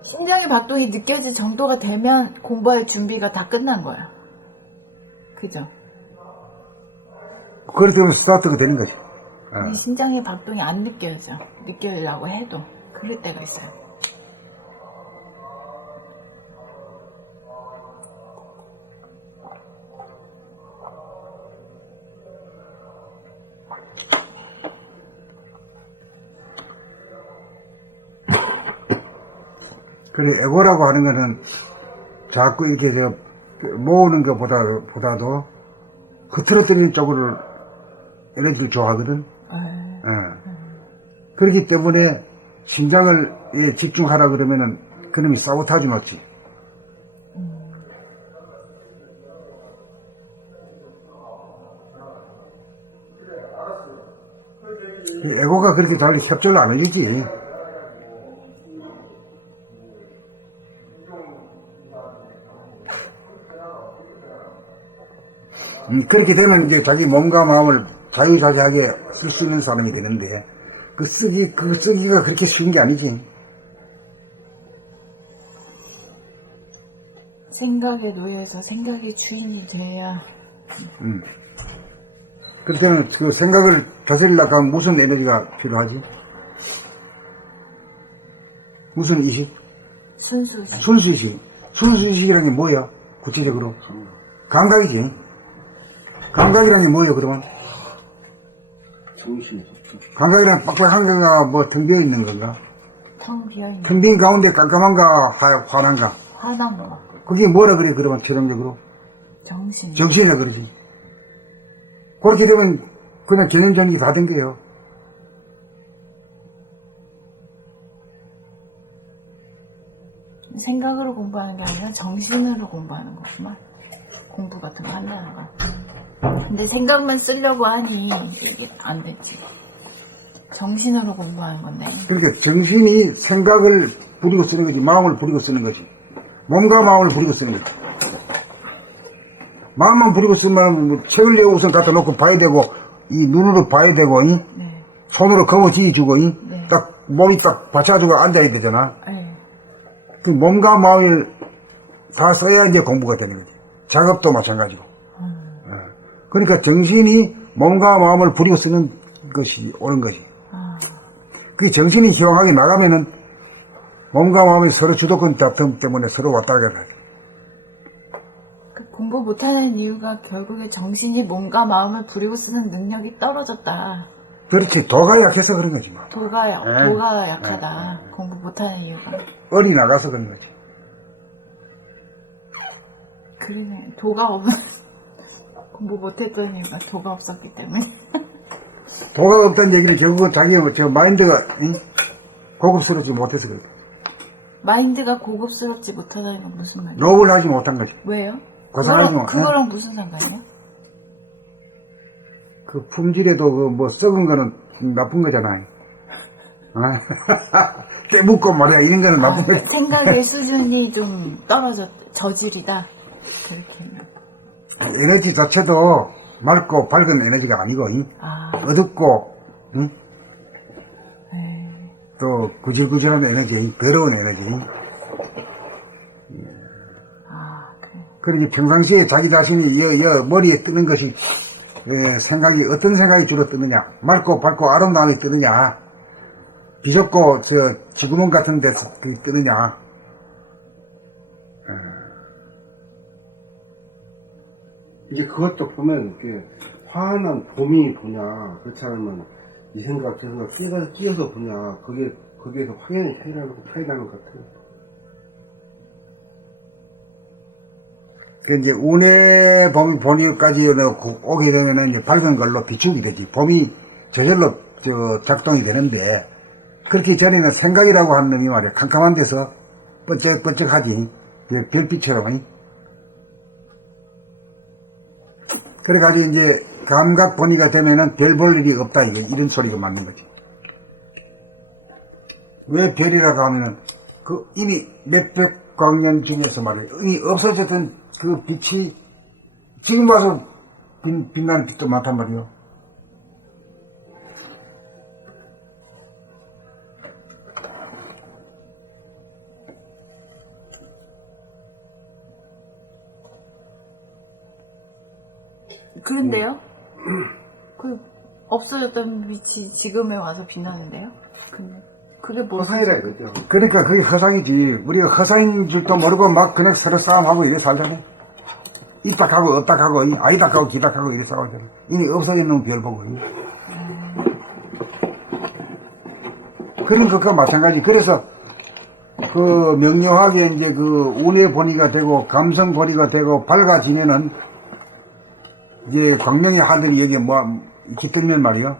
심장의 박동이 느껴질 정도가 되면 공부할 준비가 다 끝난 거야. 그죠? 그렇게 되면 스타트가 되는 거지. 근데 심장의 박동이 안 느껴져. 느껴지려고 해도 그럴 때가 있어요. 그래, 에고라고 하는 거는 자꾸 이렇게 모으는 것보다도 흐트러뜨리는 쪽으로 에너지를 좋아하거든. 그렇기 때문에 심장을 집중하라 그러면은 그놈이 사보타지 놓지. 에고가 그렇게 잘 협조를 안 해주지. 그렇게 되면 이제 자기 몸과 마음을 자유자재하게 쓸 수 있는 사람이 되는데, 그 쓰기가 그렇게 쉬운 게 아니지. 생각에 놓여서 생각의 주인이 돼야. 그럴 때는 그 생각을 다스리려고 하면 무슨 에너지가 필요하지? 무슨 의식? 순수지. 순수의식. 순수의식이라는 게 뭐야? 구체적으로? 감각이지. 감각이라는 게 뭐예요, 그러면? 정신이 감각이란 빡빡한 건가, 뭐, 텅 비어 있는 건가? 텅 비어있는 텅 빈 가운데 깜깜한가, 환한가? 화난 거. 그게 뭐라 그래, 그러면, 최종적으로? 정신. 정신이라 그러지. 그렇게 되면, 그냥 개념 정리 다 된 거예요. 생각으로 공부하는 게 아니라 정신으로 공부하는 거구만. 공부 같은 거 한다는 거. 근데 생각만 쓰려고 하니 이게 안 되지. 정신으로 공부하는 건데. 그러니까 정신이 생각을 부리고 쓰는 거지, 마음을 부리고 쓰는 거지. 몸과 마음을 부리고 쓰는 거지. 마음만 부리고 쓰면 뭐 책을 내고 우선 갖다 놓고 봐야 되고, 이 눈으로 봐야 되고, 네. 손으로 거머쥐주고, 네. 딱 몸이 딱 받쳐주고 앉아야 되잖아. 네. 그 몸과 마음을 다 써야 이제 공부가 되는 거지. 작업도 마찬가지고. 그러니까 정신이 몸과 마음을 부리고 쓰는 것이 옳은 거지. 그 정신이 희망하게 나가면은 몸과 마음이 서로 주도권 다툼 때문에 서로 왔다 갔다 하죠. 그 공부 못하는 이유가 결국에 정신이 몸과 마음을 부리고 쓰는 능력이 떨어졌다. 그렇지. 도가 약해서 그런 거지. 뭐. 도가 약하다. 공부 못하는 이유가. 얼이 나가서 그런 거지. 그러네. 도가 없는 공부 못했던 이유가 도가 없었기 때문에. 도가 없다는 얘기는 결국은 자기 저 마인드가 고급스럽지 못해서 그래. 마인드가 고급스럽지 못하다는 건 무슨 말이야? 노블하지 못한 거지. 왜요? 고상하지 못. 그거랑 무슨 상관이야? 그 품질에도 그 뭐 썩은 거는 나쁜 거잖아요. 깨묻고 말이야 이런 거는 나쁜 거지. 생각의 수준이 좀 저질이다. 그렇게. 에너지 자체도 맑고 밝은 에너지가 아니고 어둡고 또 구질구질한 에너지, 더러운 에너지. 그래. 그러니 평상시에 자기 자신이 머리에 뜨는 것이 생각이 어떤 생각이 주로 뜨느냐, 맑고 밝고 아름다움이 뜨느냐, 비좁고 지구멍 같은 데서 뜨느냐. 이제 그것도 보면 이렇게 화난 봄이 보냐, 그렇지 않으면 이 생각 저 생각 끼어서 보냐, 거기에서 확연히 차이나는 것 같아요. 그 이제 운의 본위까지 오게 되면은 이제 밝은 걸로 비추게 되지. 봄이 저절로 작동이 되는데, 그렇게 전에는 생각이라고 하는 놈이 말이야. 캄캄한 데서 번쩍번쩍하지. 별빛처럼. 그래가지고 이제 감각 본위가 되면은 별 볼 일이 없다. 이런 소리가 맞는 거지. 왜 별이라고 하면은 이미 몇백 광년 중에서 말이야. 이미 없어졌던 그 빛이 지금 와서 빛나는 빛도 많단 말이요. 그런데요? 그 없어졌던 빛이 지금에 와서 빛나는데요? 근데 그게 뭐? 허상이라 이거죠. 그러니까 그게 허상이지. 우리가 허상인 줄도 모르고 막 그냥 서로 싸움하고 이래 살잖아. 이딱하고 어딱하고 아이딱하고 기딱하고 이래 싸우잖아. 이미 없어진 놈 별 보고. 그런 것과 마찬가지. 그래서 그 명료하게 이제 그 운의 본위가 되고 감성 본위가 되고 밝아지면은 이제 광명의 하늘이 여기 깃들면 말이요.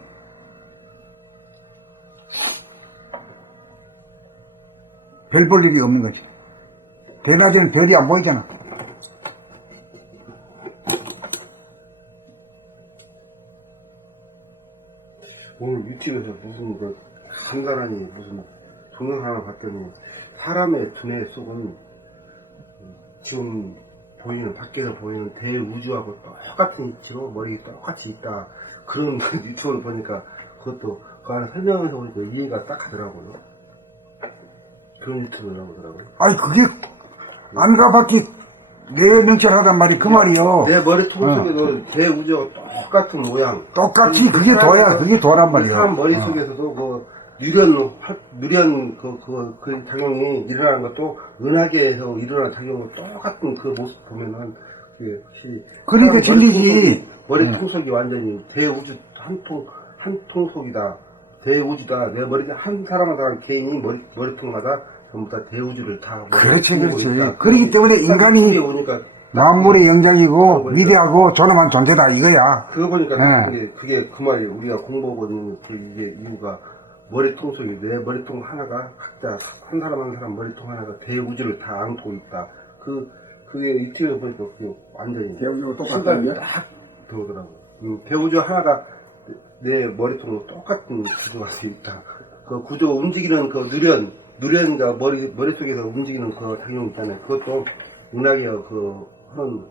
별 볼 일이 없는 거지. 대낮에는 별이 안 보이잖아. 오늘 유튜브에서 무슨 한 사람이 무슨 동영상을 봤더니 사람의 두뇌 속은 지금 보이는 밖에서 보이는 대우주하고 똑같은 위치로 머리 똑같이 있다. 그런 유튜브를 보니까 그것도 그 안에 설명하면서 보니까 이해가 딱 하더라고요. 그런 유튜브를 나오더라고요. 아니 그게 안과 밖이 뇌명찰하단 말이 그 말이요. 내 머리통 속에도 대우주하고 똑같은 모양. 똑같이 그게 도야, 그게 도란 말이야. 사람 머릿속에서도 누련 그 작용이 일어나는 것도 은하계에서 일어나는 작용과 똑같은 그 모습 보면은 그게 확실히. 그러니까 진리지. 머리통 속이 완전히 대우주 한 통 속이다. 대우주다. 내 한 사람 개인이 머리통마다 전부 다 대우주를 다. 그렇지. 그렇기 때문에 인간이 오니까 만물의 영장이고 위대하고 존엄한 존재다 이거야. 그거 보니까 그게 그 말이 우리가 공부하고 있는 이게 이유가 머리통 속에 내 머리통 하나가 각자 한 사람 머리통 하나가 대우주를 다 안고 있다. 그게 유튜브에 보니까 그게 완전히 대우주가 똑같다는 생각이 거야? 딱 들어오더라고. 대우주 하나가 내 머리통으로 똑같은 구조가 되어 있다. 그 구조가 움직이는 그 누련과 머릿속에서 움직이는 그 작용 있잖아요. 그것도 은하계가 하는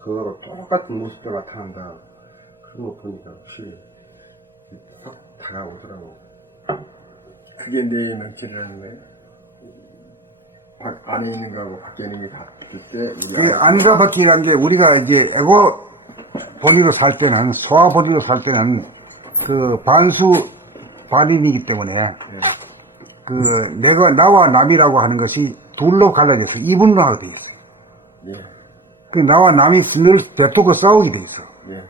그거가 똑같은 모습으로 나타난다. 그런 거 보니까 확실히 확 다가오더라고. 그게 내 명치라는 거예요. 안에 있는 거하고 밖에 있는 게 같을 때 우리 그 안과 밖이라는 게 우리가 이제 에고 본위로 살 때는 소아 본위로 살 때는 그 반수 반인이기 때문에 그 내가 나와 남이라고 하는 것이 둘로 갈라져서 이분화가 돼 있어. 예. 그 나와 남이 늘 대토고 싸우게 돼 있어. 예.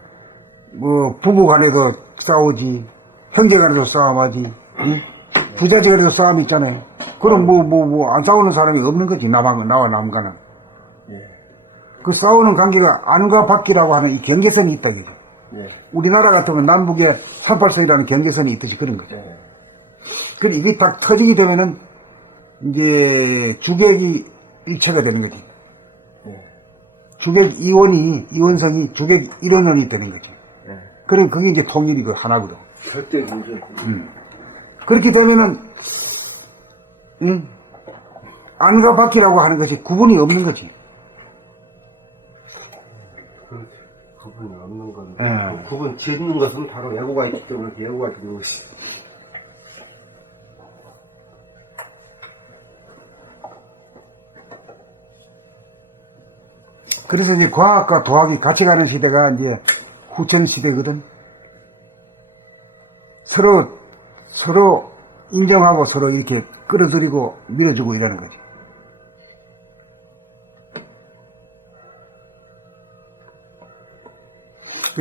뭐 부부 간에도 싸우지, 형제 간에도 싸움하지, 응? 부자지 간에도 싸움이 있잖아요. 그럼 안 싸우는 사람이 없는 거지. 나와 남과는. 예. 그 싸우는 관계가 안과 밖이라고 하는 이 경계선이 있다 그죠. 예. 우리나라 같으면 남북에 38선이라는 경계선이 있듯이 그런 거죠. 예. 그럼 이게 딱 터지게 되면은 이제 주객이 일체가 되는 거지. 예. 주객 이원성이 주객 일원원이 되는 거죠. 예. 그럼 그게 이제 통일이 그 하나거든. 절대 문제. 그렇게 되면은 안과 밖이라고 하는 것이 구분이 없는 거지. 그렇지. 구분이 없는 건. 예. 구분 짓는 것은 바로 예고가 있기 때문에 예고가 짓는 것이. 그래서 이제 과학과 도학이 같이 가는 시대가 이제 후천 시대거든. 서로 인정하고 서로 이렇게 끌어들이고 밀어주고 이러는 거지.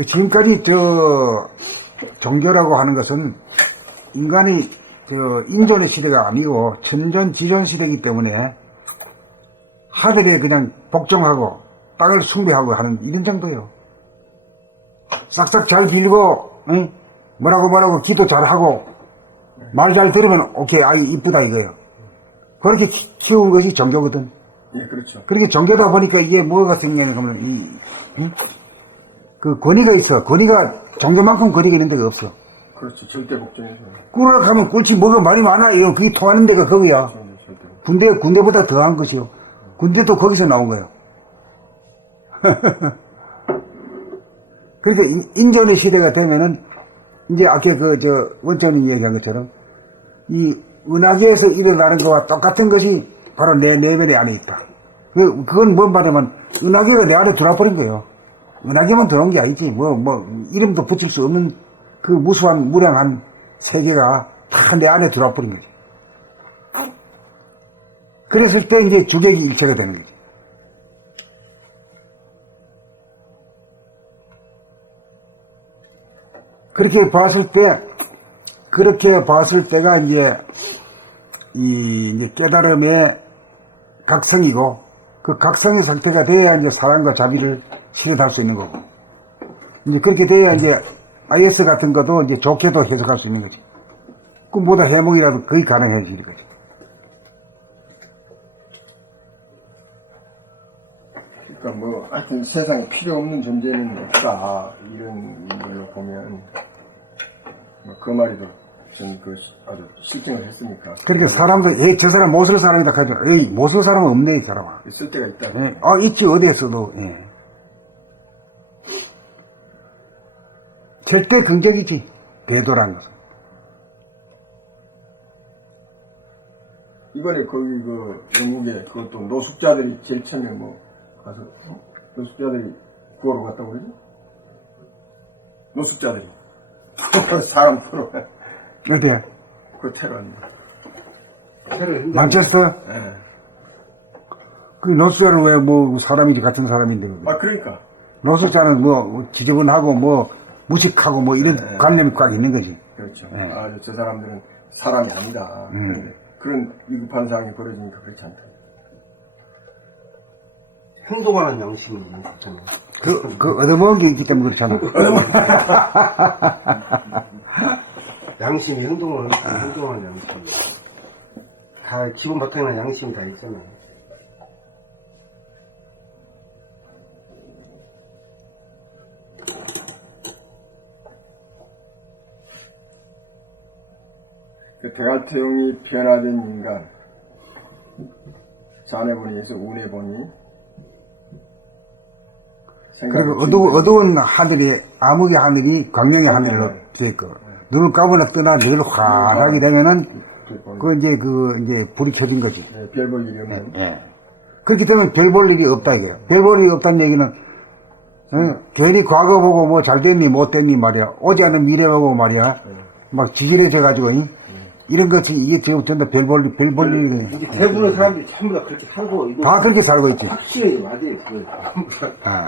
지금까지 종교라고 하는 것은 인간이 인존의 시대가 아니고 천존지존 시대이기 때문에 하늘에 그냥 복종하고 땅을 숭배하고 하는 이런 정도예요. 싹싹 잘 빌고, 응? 뭐라고 기도 잘하고 말 잘 들으면 오케이, 아이 이쁘다 이거예요. 그렇게 키운 것이 종교거든. 예, 그렇죠. 그렇게 종교다 보니까 이게 뭐가 생기냐 하면 응? 그 권위가 있어. 권위가 종교만큼 권위가 있는 데가 없어. 그렇죠. 절대 복종해서. 꾸르락 하면 꿀치 뭐가 말이 많아. 이런 그게 통하는 데가 거기야. 군대보다 더한 것이요. 군대도 거기서 나온 거예요. 그러니까 인존의 시대가 되면은 이제 아까 원천이 얘기한 것처럼 이 은하계에서 일어나는 것과 똑같은 것이 바로 내 내면의 안에 있다. 그건 뭔 말이냐면 은하계가 내 안에 들어와버린 거예요. 은하계만 들어온 게 아니지. 이름도 붙일 수 없는 그 무수한 무량한 세계가 다 내 안에 들어와버린 거지. 그랬을 때 이제 주객이 일체가 되는 거지. 그렇게 봤을 때가 이제 깨달음의 각성이고, 그 각성의 상태가 돼야 이제 사랑과 자비를 실현할 수 있는 거고, 이제 그렇게 돼야 이제 IS 같은 것도 이제 좋게도 해석할 수 있는 거지. 꿈보다 해몽이라도 거의 가능해지는 거지. 그러니까 하여튼 세상에 필요 없는 존재는 없다. 이런 걸로 보면 그 말이도 전 아주 실증을 했으니까. 그러니까 사람들, 저 사람 못 쓸 사람이다 하죠. 에이, 못 쓸 사람은 없네, 이 사람아. 쓸 때가 있다. 예. 있지, 어디에서도. 예. 절대 긍정이지, 대도라는 것은. 이번에 거기 영국에 그것도 노숙자들이 제일 처음에 가서 노숙자들이 구하러 갔다고 그러지? 노숙자들이 사람 풀어 어디야? 그 테러입니다. 만체스터? 예. 그 노숙자는 왜 사람이지, 같은 사람인데. 그러니까 노숙자는 지저분하고 무식하고 이런 관념이 꽉 있는 거지. 그렇죠. 예. 저 사람들은 사람이 아니다. 그런데 그런 위급한 상황이 벌어지니까 그렇지 않다. 행동하는 양심이 있잖아요. 얻어먹은 게 있기 때문에 그렇잖아. 양심이 행동하는 양심. 다 기본 바탕에는 양심이 다 있잖아요. 그 대갈태용이 변화된 인간, 자네보니에서 운해보니, 그리고 어두운 하늘이, 암흑의 하늘이 광명의 하늘로 되어있고, 눈을 감으나 뜨나 늘 환하게 되면은, 이제 불이 켜진 거지. 별 볼 일이 없는. 예. 그렇기 때문에 별 볼 일이 없다, 이거야. 별 볼 일이 없다는 얘기는, 괜히 과거 보고 잘 됐니, 못 됐니 말이야. 오지 않은 미래 보고 말이야. 막 지질해져가지고, 이런 것이, 이게 전부 별 볼 일이. 이게 대부분의 사람들이 전부 다 그렇게 살고, 이거. 다 그렇게 살고 있지. 확실히 맞아요.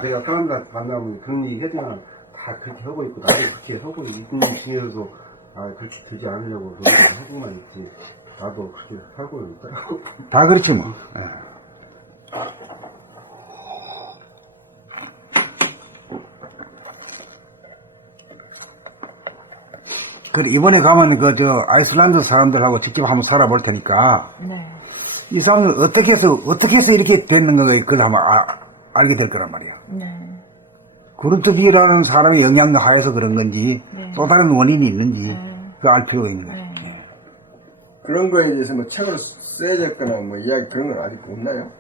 내가 사람들 만나면 그런 얘기 해주면 다 그렇게 하고 있고, 나도 그렇게 하고 있는 중에서도, 그렇게 되지 않으려고 그런 하고만 있지. 나도 그렇게 살고 있더라고. 다 그렇지 뭐. 그래, 이번에 가면 아이슬란드 사람들하고 직접 한번 살아볼 테니까, 네. 이 사람들 어떻게 해서 이렇게 됐는 건가, 그걸 한번 알게 될 거란 말이야. 네. 그루트비라는 사람의 영향력 하에서 그런 건지, 네. 또 다른 원인이 있는지, 그거 알 필요가 있는 거야. 네. 그런 거에 대해서 책을 써야겠거나 이야기 그런 건 아직 없나요?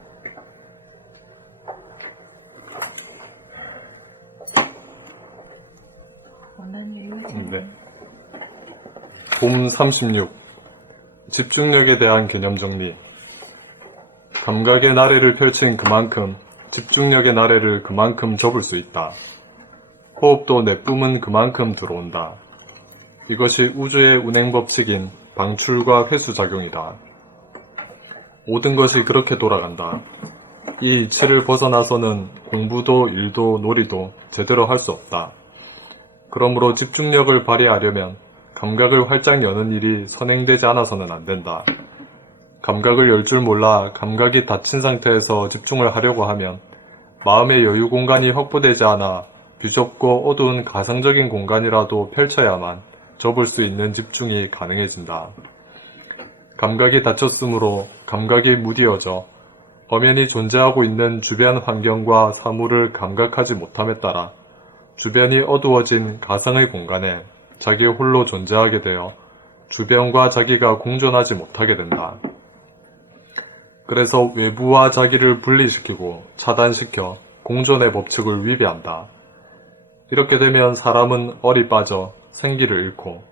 네. 봄 36. 집중력에 대한 개념 정리. 감각의 나래를 펼친 그만큼 집중력의 나래를 그만큼 접을 수 있다. 호흡도 내뿜은 그만큼 들어온다. 이것이 우주의 운행 법칙인 방출과 회수작용이다. 모든 것이 그렇게 돌아간다. 이 이치를 벗어나서는 공부도 일도 놀이도 제대로 할 수 없다. 그러므로 집중력을 발휘하려면 감각을 활짝 여는 일이 선행되지 않아서는 안 된다. 감각을 열 줄 몰라 감각이 닫힌 상태에서 집중을 하려고 하면 마음의 여유 공간이 확보되지 않아 비좁고 어두운 가상적인 공간이라도 펼쳐야만 접을 수 있는 집중이 가능해진다. 감각이 닫혔으므로 감각이 무디어져 엄연히 존재하고 있는 주변 환경과 사물을 감각하지 못함에 따라 주변이 어두워진 가상의 공간에 자기 홀로 존재하게 되어 주변과 자기가 공존하지 못하게 된다. 그래서 외부와 자기를 분리시키고 차단시켜 공존의 법칙을 위배한다. 이렇게 되면 사람은 얼이 빠져 생기를 잃고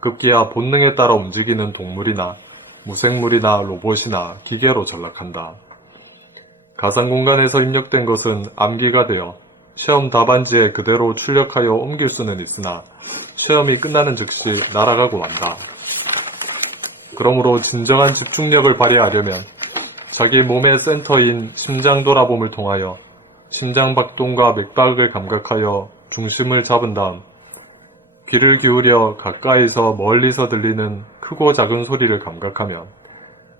급기야 본능에 따라 움직이는 동물이나 무생물이나 로봇이나 기계로 전락한다. 가상공간에서 입력된 것은 암기가 되어 시험 답안지에 그대로 출력하여 옮길 수는 있으나 시험이 끝나는 즉시 날아가고 만다. 그러므로 진정한 집중력을 발휘하려면 자기 몸의 센터인 심장 돌아봄을 통하여 심장 박동과 맥박을 감각하여 중심을 잡은 다음 귀를 기울여 가까이서 멀리서 들리는 크고 작은 소리를 감각하면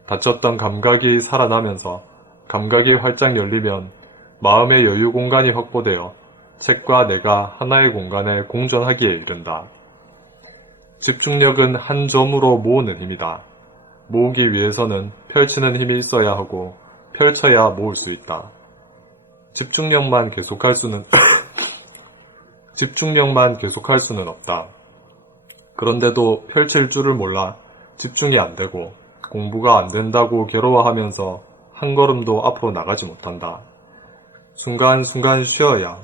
닫혔던 감각이 살아나면서 감각이 활짝 열리면 마음의 여유 공간이 확보되어 책과 내가 하나의 공간에 공존하기에 이른다. 집중력은 한 점으로 모으는 힘이다. 모으기 위해서는 펼치는 힘이 있어야 하고 펼쳐야 모을 수 있다. 집중력만 계속할 수는 없다. 그런데도 펼칠 줄을 몰라 집중이 안 되고 공부가 안 된다고 괴로워하면서 한 걸음도 앞으로 나가지 못한다. 순간순간 쉬어야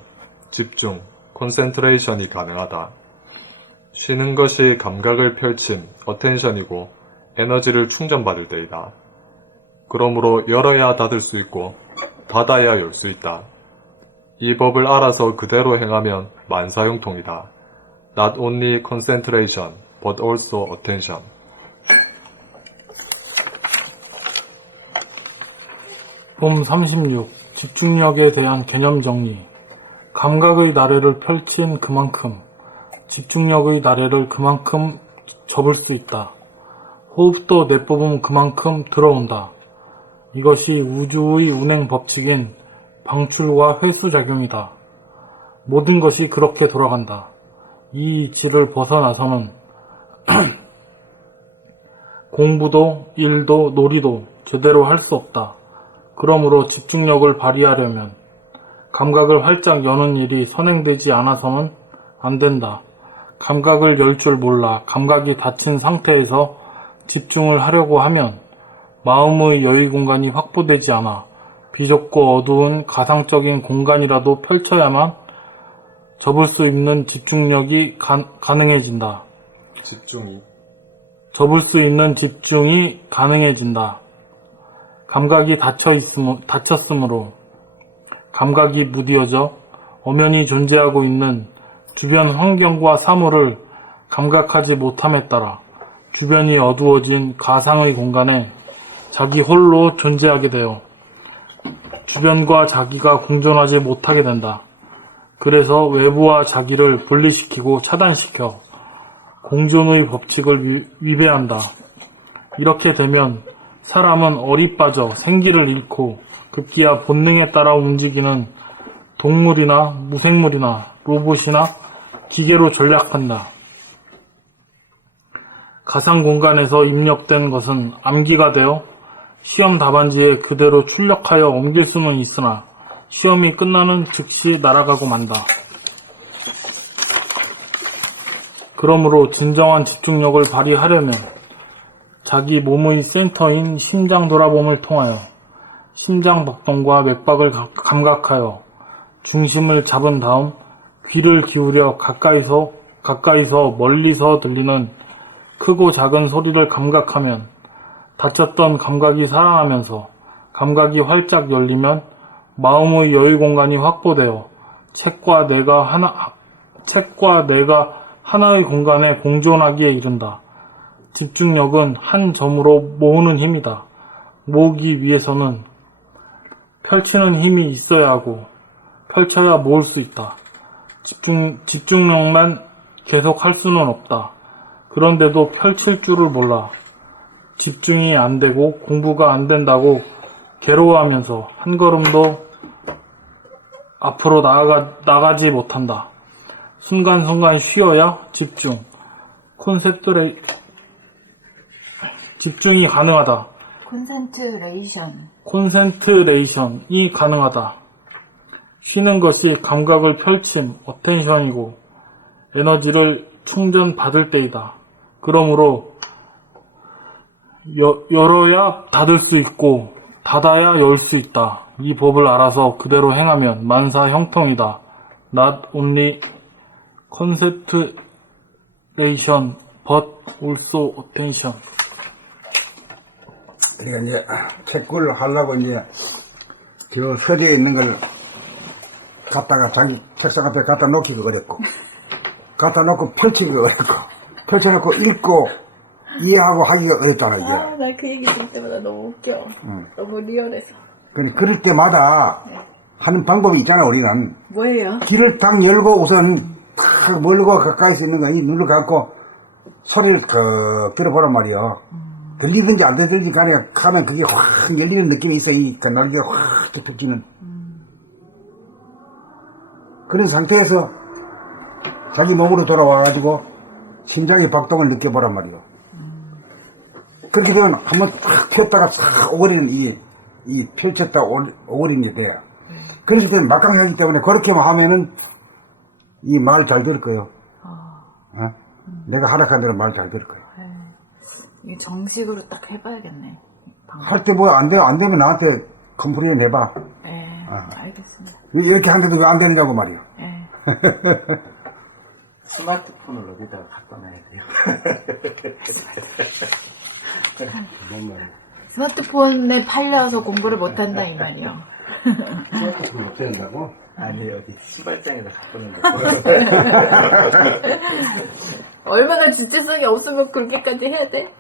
집중, 콘센트레이션이 가능하다. 쉬는 것이 감각을 펼침, 어텐션이고 에너지를 충전받을 때이다. 그러므로 열어야 닫을 수 있고 닫아야 열 수 있다. 이 법을 알아서 그대로 행하면 만사형통이다. Not only concentration, but also attention. 봄 36. 집중력에 대한 개념 정리. 감각의 나래를 펼친 그만큼 집중력의 나래를 그만큼 접을 수 있다. 호흡도 내뿜으면 그만큼 들어온다. 이것이 우주의 운행 법칙인 방출과 회수작용이다. 모든 것이 그렇게 돌아간다. 이 이치를 벗어나서는 공부도 일도 놀이도 제대로 할 수 없다. 그러므로 집중력을 발휘하려면 감각을 활짝 여는 일이 선행되지 않아서는 안 된다. 감각을 열 줄 몰라 감각이 닫힌 상태에서 집중을 하려고 하면 마음의 여유 공간이 확보되지 않아 비좁고 어두운 가상적인 공간이라도 펼쳐야만 접을 수 있는 집중력이 가능해진다. 접을 수 있는 집중이 가능해진다. 감각이 닫혔으므로 감각이 무디어져 엄연히 존재하고 있는 주변 환경과 사물을 감각하지 못함에 따라 주변이 어두워진 가상의 공간에 자기 홀로 존재하게 되어 주변과 자기가 공존하지 못하게 된다. 그래서 외부와 자기를 분리시키고 차단시켜 공존의 법칙을 위배한다. 이렇게 되면 사람은 얼이 빠져 생기를 잃고 급기야 본능에 따라 움직이는 동물이나 무생물이나 로봇이나 기계로 전락한다. 가상 공간에서 입력된 것은 암기가 되어 시험 답안지에 그대로 출력하여 옮길 수는 있으나 시험이 끝나는 즉시 날아가고 만다. 그러므로 진정한 집중력을 발휘하려면 자기 몸의 센터인 심장 돌아봄을 통하여 심장 박동과 맥박을 감각하여 중심을 잡은 다음 귀를 기울여 가까이서 멀리서 들리는 크고 작은 소리를 감각하면 닫혔던 감각이 살아나면서 감각이 활짝 열리면 마음의 여유 공간이 확보되어 책과 내가 하나의 공간에 공존하기에 이른다. 집중력은 한 점으로 모으는 힘이다. 모으기 위해서는 펼치는 힘이 있어야 하고 펼쳐야 모을 수 있다. 집중력만 계속 할 수는 없다. 그런데도 펼칠 줄을 몰라 집중이 안 되고 공부가 안 된다고 괴로워하면서 한 걸음도 앞으로 나가지 못한다. 순간순간 쉬어야 집중이 가능하다. 콘센트레이션이 가능하다. 쉬는 것이 감각을 펼침, 어텐션이고 에너지를 충전받을 때이다. 그러므로 열어야 닫을 수 있고 닫아야 열 수 있다. 이 법을 알아서 그대로 행하면 만사 형통이다. Not only concentration, but also attention. 그러니까 이제 책구를 하려고 이제 저 서재에 있는 걸 갖다가 자기 책상 앞에 갖다 놓기도 어렵고 갖다 놓고 펼치기도 어렵고 펼쳐놓고 읽고 이해하고 하기가 어렵잖아 이게. 아, 나 그 얘기 들을 때마다 너무 웃겨. 너무 리얼해서. 그럴 때마다 하는 방법이 있잖아 우리는. 뭐예요? 귀를 딱 열고 우선 탁 멀고 가까이서 있는 거 이 눈을 감고 소리를 그 들어보란 말이야. 들리든지 안 들리든지 간에 가면 그게 확 열리는 느낌이 있어. 그 날개가 확 펴지는. 그런 상태에서 자기 몸으로 돌아와가지고 심장의 박동을 느껴보란 말이야. 그렇게 되면 한번 탁 폈다가 싹 오그리는 이 펼쳤다 오그리는 게 돼요. 그래서 막강하기 때문에 그렇게만 하면은 이 말 잘 들을 거예요. 내가 하락한 대로 말 잘 들을 거야. 이게 정식으로 딱 해봐야겠네. 할 때 뭐 안 되면 나한테 컴플레인 해봐. 네, 알겠습니다. 이렇게 하는데도 왜 안 되느냐고 말이야. 네. 스마트폰을 어디다가 갖다 놔야 돼요? 스마트폰에 팔려서 공부를 못한다 이 말이요. 스마트폰 못 된다고? 아니, 어디 신발장에다 갖다 놓는 얼마나 주체성이 없으면 그렇게까지 해야 돼?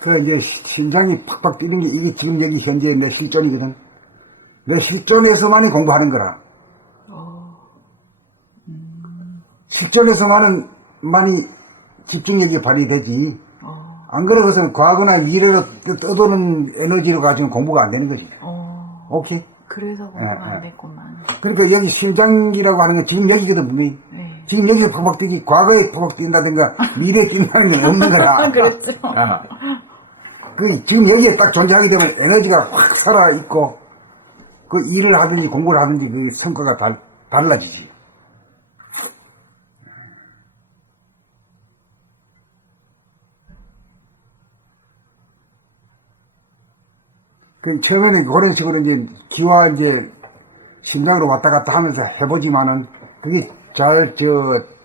그 이제 심장이 팍팍 뛰는 게 이게 지금 여기 현재 내 실전이거든. 내 실전에서만이 공부하는 거라. 실전에서만이 집중력이 발휘되지. 안 그러고서는 과거나 미래로 떠도는 에너지로 가지고 공부가 안 되는 거지. 오케이? 그래서 공부가 안 됐구만. 그러니까 여기 심장이라고 하는 건 지금 여기거든, 분명히. 네. 지금 여기에 팍팍 뛰기, 과거에 팍팍 뛴다든가 미래에 뛴다는 게 없는 거라. 그렇죠. 그 지금 여기에 딱 존재하게 되면 에너지가 확 살아있고 그 일을 하든지 공부를 하든지 그 성과가 달라지지. 그 처음에는 그런 식으로 이제 기와 이제 심장으로 왔다 갔다 하면서 해보지만은 그게 잘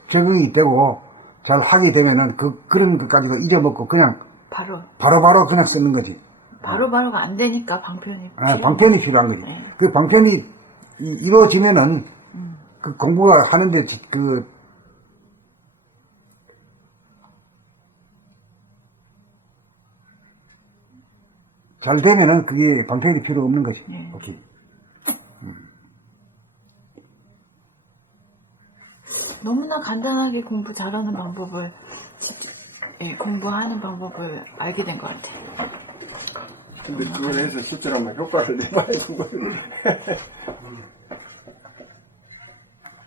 적응이 되고 잘 하게 되면은 그런 것까지도 잊어먹고 그냥 바로바로 그냥 쓰는 거지. 바로바로가 안 되니까 방편이 방편이 필요한 거지. 네. 그 방편이 이루어지면은 그 공부가 하는데 잘 되면은 그게 방편이 필요 없는 거지. 네. 오케이. 너무나 간단하게 공부 잘하는 방법을 공부하는 방법을 알게 된 것 같아요. 근데 그걸 해서 실제로 한번 효과를 내봐야 그거를.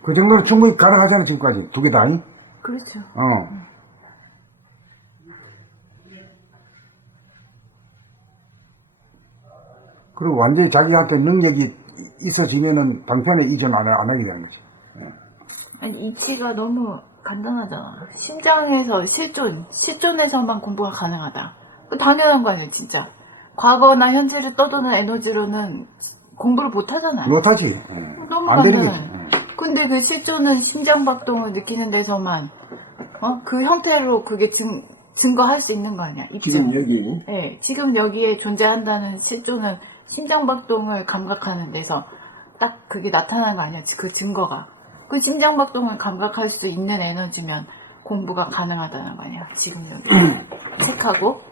그 정도는 충분히 가능하잖아, 지금까지. 두 개 다. 그렇죠. 그리고 완전히 자기한테 능력이 있어지면은 방편에 이전 안 하게 되는 거지. 아니, 이치가 너무 간단하잖아. 심장에서 실존에서만 공부가 가능하다. 그 당연한 거 아니에요, 진짜. 과거나 현재를 떠도는 에너지로는 공부를 못 하잖아요. 못하지. 너무 안 되는 간단해. 근데 그 실존은 심장박동을 느끼는 데서만, 그 형태로 그게 증거할 수 있는 거 아니야, 입증. 지금 여기. 네, 지금 여기에 존재한다는 실존은 심장박동을 감각하는 데서 딱 그게 나타나는 거 아니야, 그 증거가. 그 심장박동을 감각할 수 있는 에너지면 공부가 가능하다는 거 아니야, 지금 여기. 체크하고.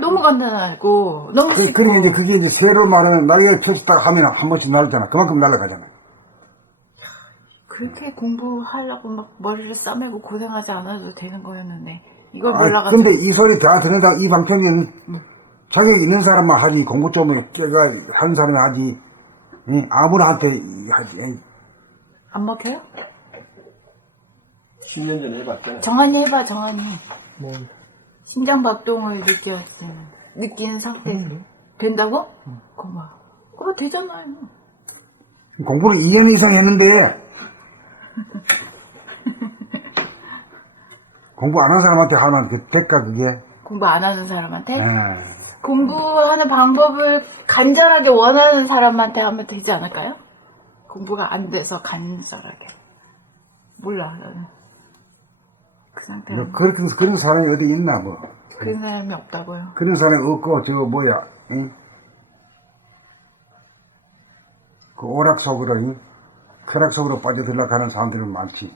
너무 간단하고, 너무 쉽고. 그러면 이제 그게 이제 새로 말하는 날개를 펴졌다가 하면 한 번씩 날잖아. 그만큼 날아가잖아. 그렇게 공부하려고 막 머리를 싸매고 고생하지 않아도 되는 거였는데, 이걸 몰라가지고. 근데 이 소리 다 듣는다, 이 방편은 자격 있는 사람만 하지, 공부 좀 깨가 하는 사람이 하지, 아무나한테 하지. 안 먹혀요? 10년 전에 해봤잖아. 정한이 해봐, 정한이. 심장박동을 느끼는 상태에서. 된다고? 그거 되잖아요. 공부를 2년 이상 했는데, 공부 안 하는 사람한테 하면 될까, 그게? 공부 안 하는 사람한테? 에. 공부하는 방법을 간절하게 원하는 사람한테 하면 되지 않을까요? 공부가 안 돼서 간절하게. 몰라, 나는. 그 상태는. 그런 사람이 어디 있나, 뭐. 그런 사람이 없다고요. 그런 사람이 없고, 그 오락 속으로, 쾌락 속으로 빠져들려고 하는 사람들은 많지.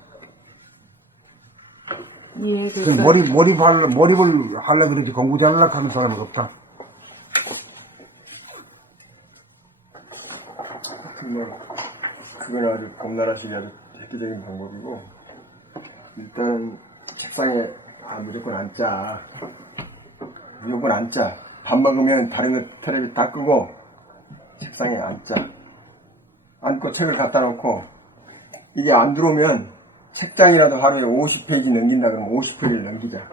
예, 그래서 그러니까. 몰입을 하려고 그러지, 공부 잘하려고 하는 사람은 없다. 그건 아주 봄나라식이 아주 획기적인 방법이고, 일단 책상에 무조건 앉자. 무조건 앉자. 밥 먹으면 다른 거 텔레비 다 끄고 책상에 앉자. 앉고 책을 갖다 놓고, 이게 안 들어오면 책장이라도 하루에 50페이지 넘긴다 그러면 50페이지를 넘기자.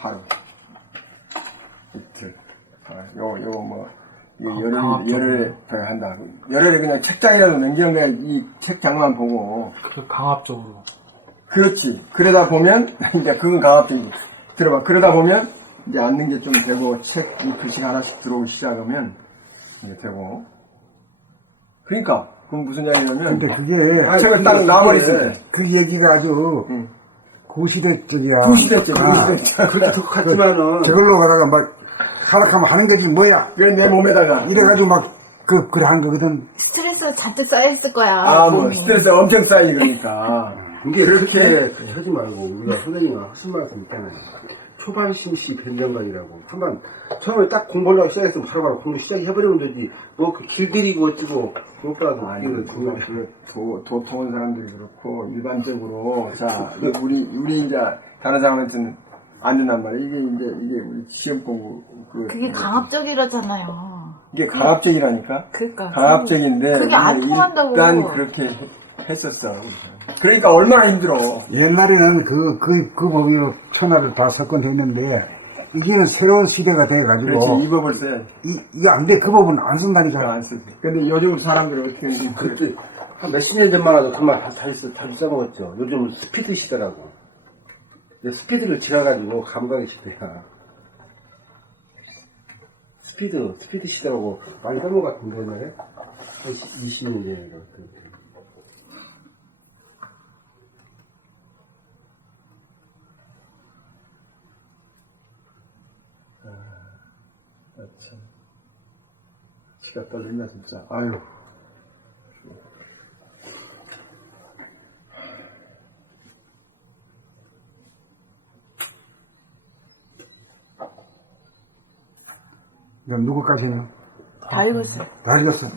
하루. 이틀. 요거 뭐, 이거 열흘에 한다. 열흘에 그냥 책장이라도 넘기는 거야. 이 책장만 보고. 그 강압적으로. 그렇지. 그러다 보면, 이제 그건 강압적이지. 들어봐. 그러다 보면, 이제 앉는 게 좀 되고, 이 글씨가 하나씩 들어오기 시작하면, 이제 되고. 그러니까, 그건 무슨 이야기냐면, 근데 그게 책을 딱 놔버렸을 때. 그 얘기가 아주 응. 구시대적이야. 구시대지, 구시대지. 그렇게 똑같지만은 저걸로 가다가 막 하락하면 하는 거지 뭐야. 그래, 내 몸에다가. 이래가지고 막 그래 한 거거든. 스트레스가 잔뜩 쌓여있을 거야. 아, 뭐, 몸이. 스트레스 엄청 쌓이지, 그러니까. 이게 그렇게 하지 말고 우리가 선생님이 학습 말씀 있잖아요. 초반 심시 변정관이라고 한번 처음에 딱 공부하려고 시작했으면 바로바로 공부 시작해버리면 되지 뭐 그 길들이고 어쩌고 그것보다도 아니, 도통한 사람들이 그렇고, 일반적으로, 자, 우리 이제, 다른 사람한테는 안 된단 말이야. 이게 우리 시험 공부, 그게 강압적이라잖아요. 이게 강압적이라니까? 그러니까. 강압적인데, 그게 안 우리가 통한다고. 일단 그렇게 했었어. 그러니까 얼마나 힘들어. 옛날에는 그 법이 천하를 다 석권했는데 이게는 새로운 시대가 돼가지고 그렇지, 이 법을 써야지. 이게 안 돼. 그 법은 안 쓴다니까. 안 쓰지. 근데 요즘 사람들이 어떻게 하는지. 그때 한 몇십 년 전만 해도 그말 자주 써먹었죠. 요즘 스피드 시대라고. 근데 스피드를 지나가지고 감각의 시대야. 스피드 시대라고 많이 써먹었던데 옛날에 한 20년 전인가. 참. 지가 떨린다, 진짜. 아유. 이건 누구까지 해요? 다 읽었어요. 다 읽었어.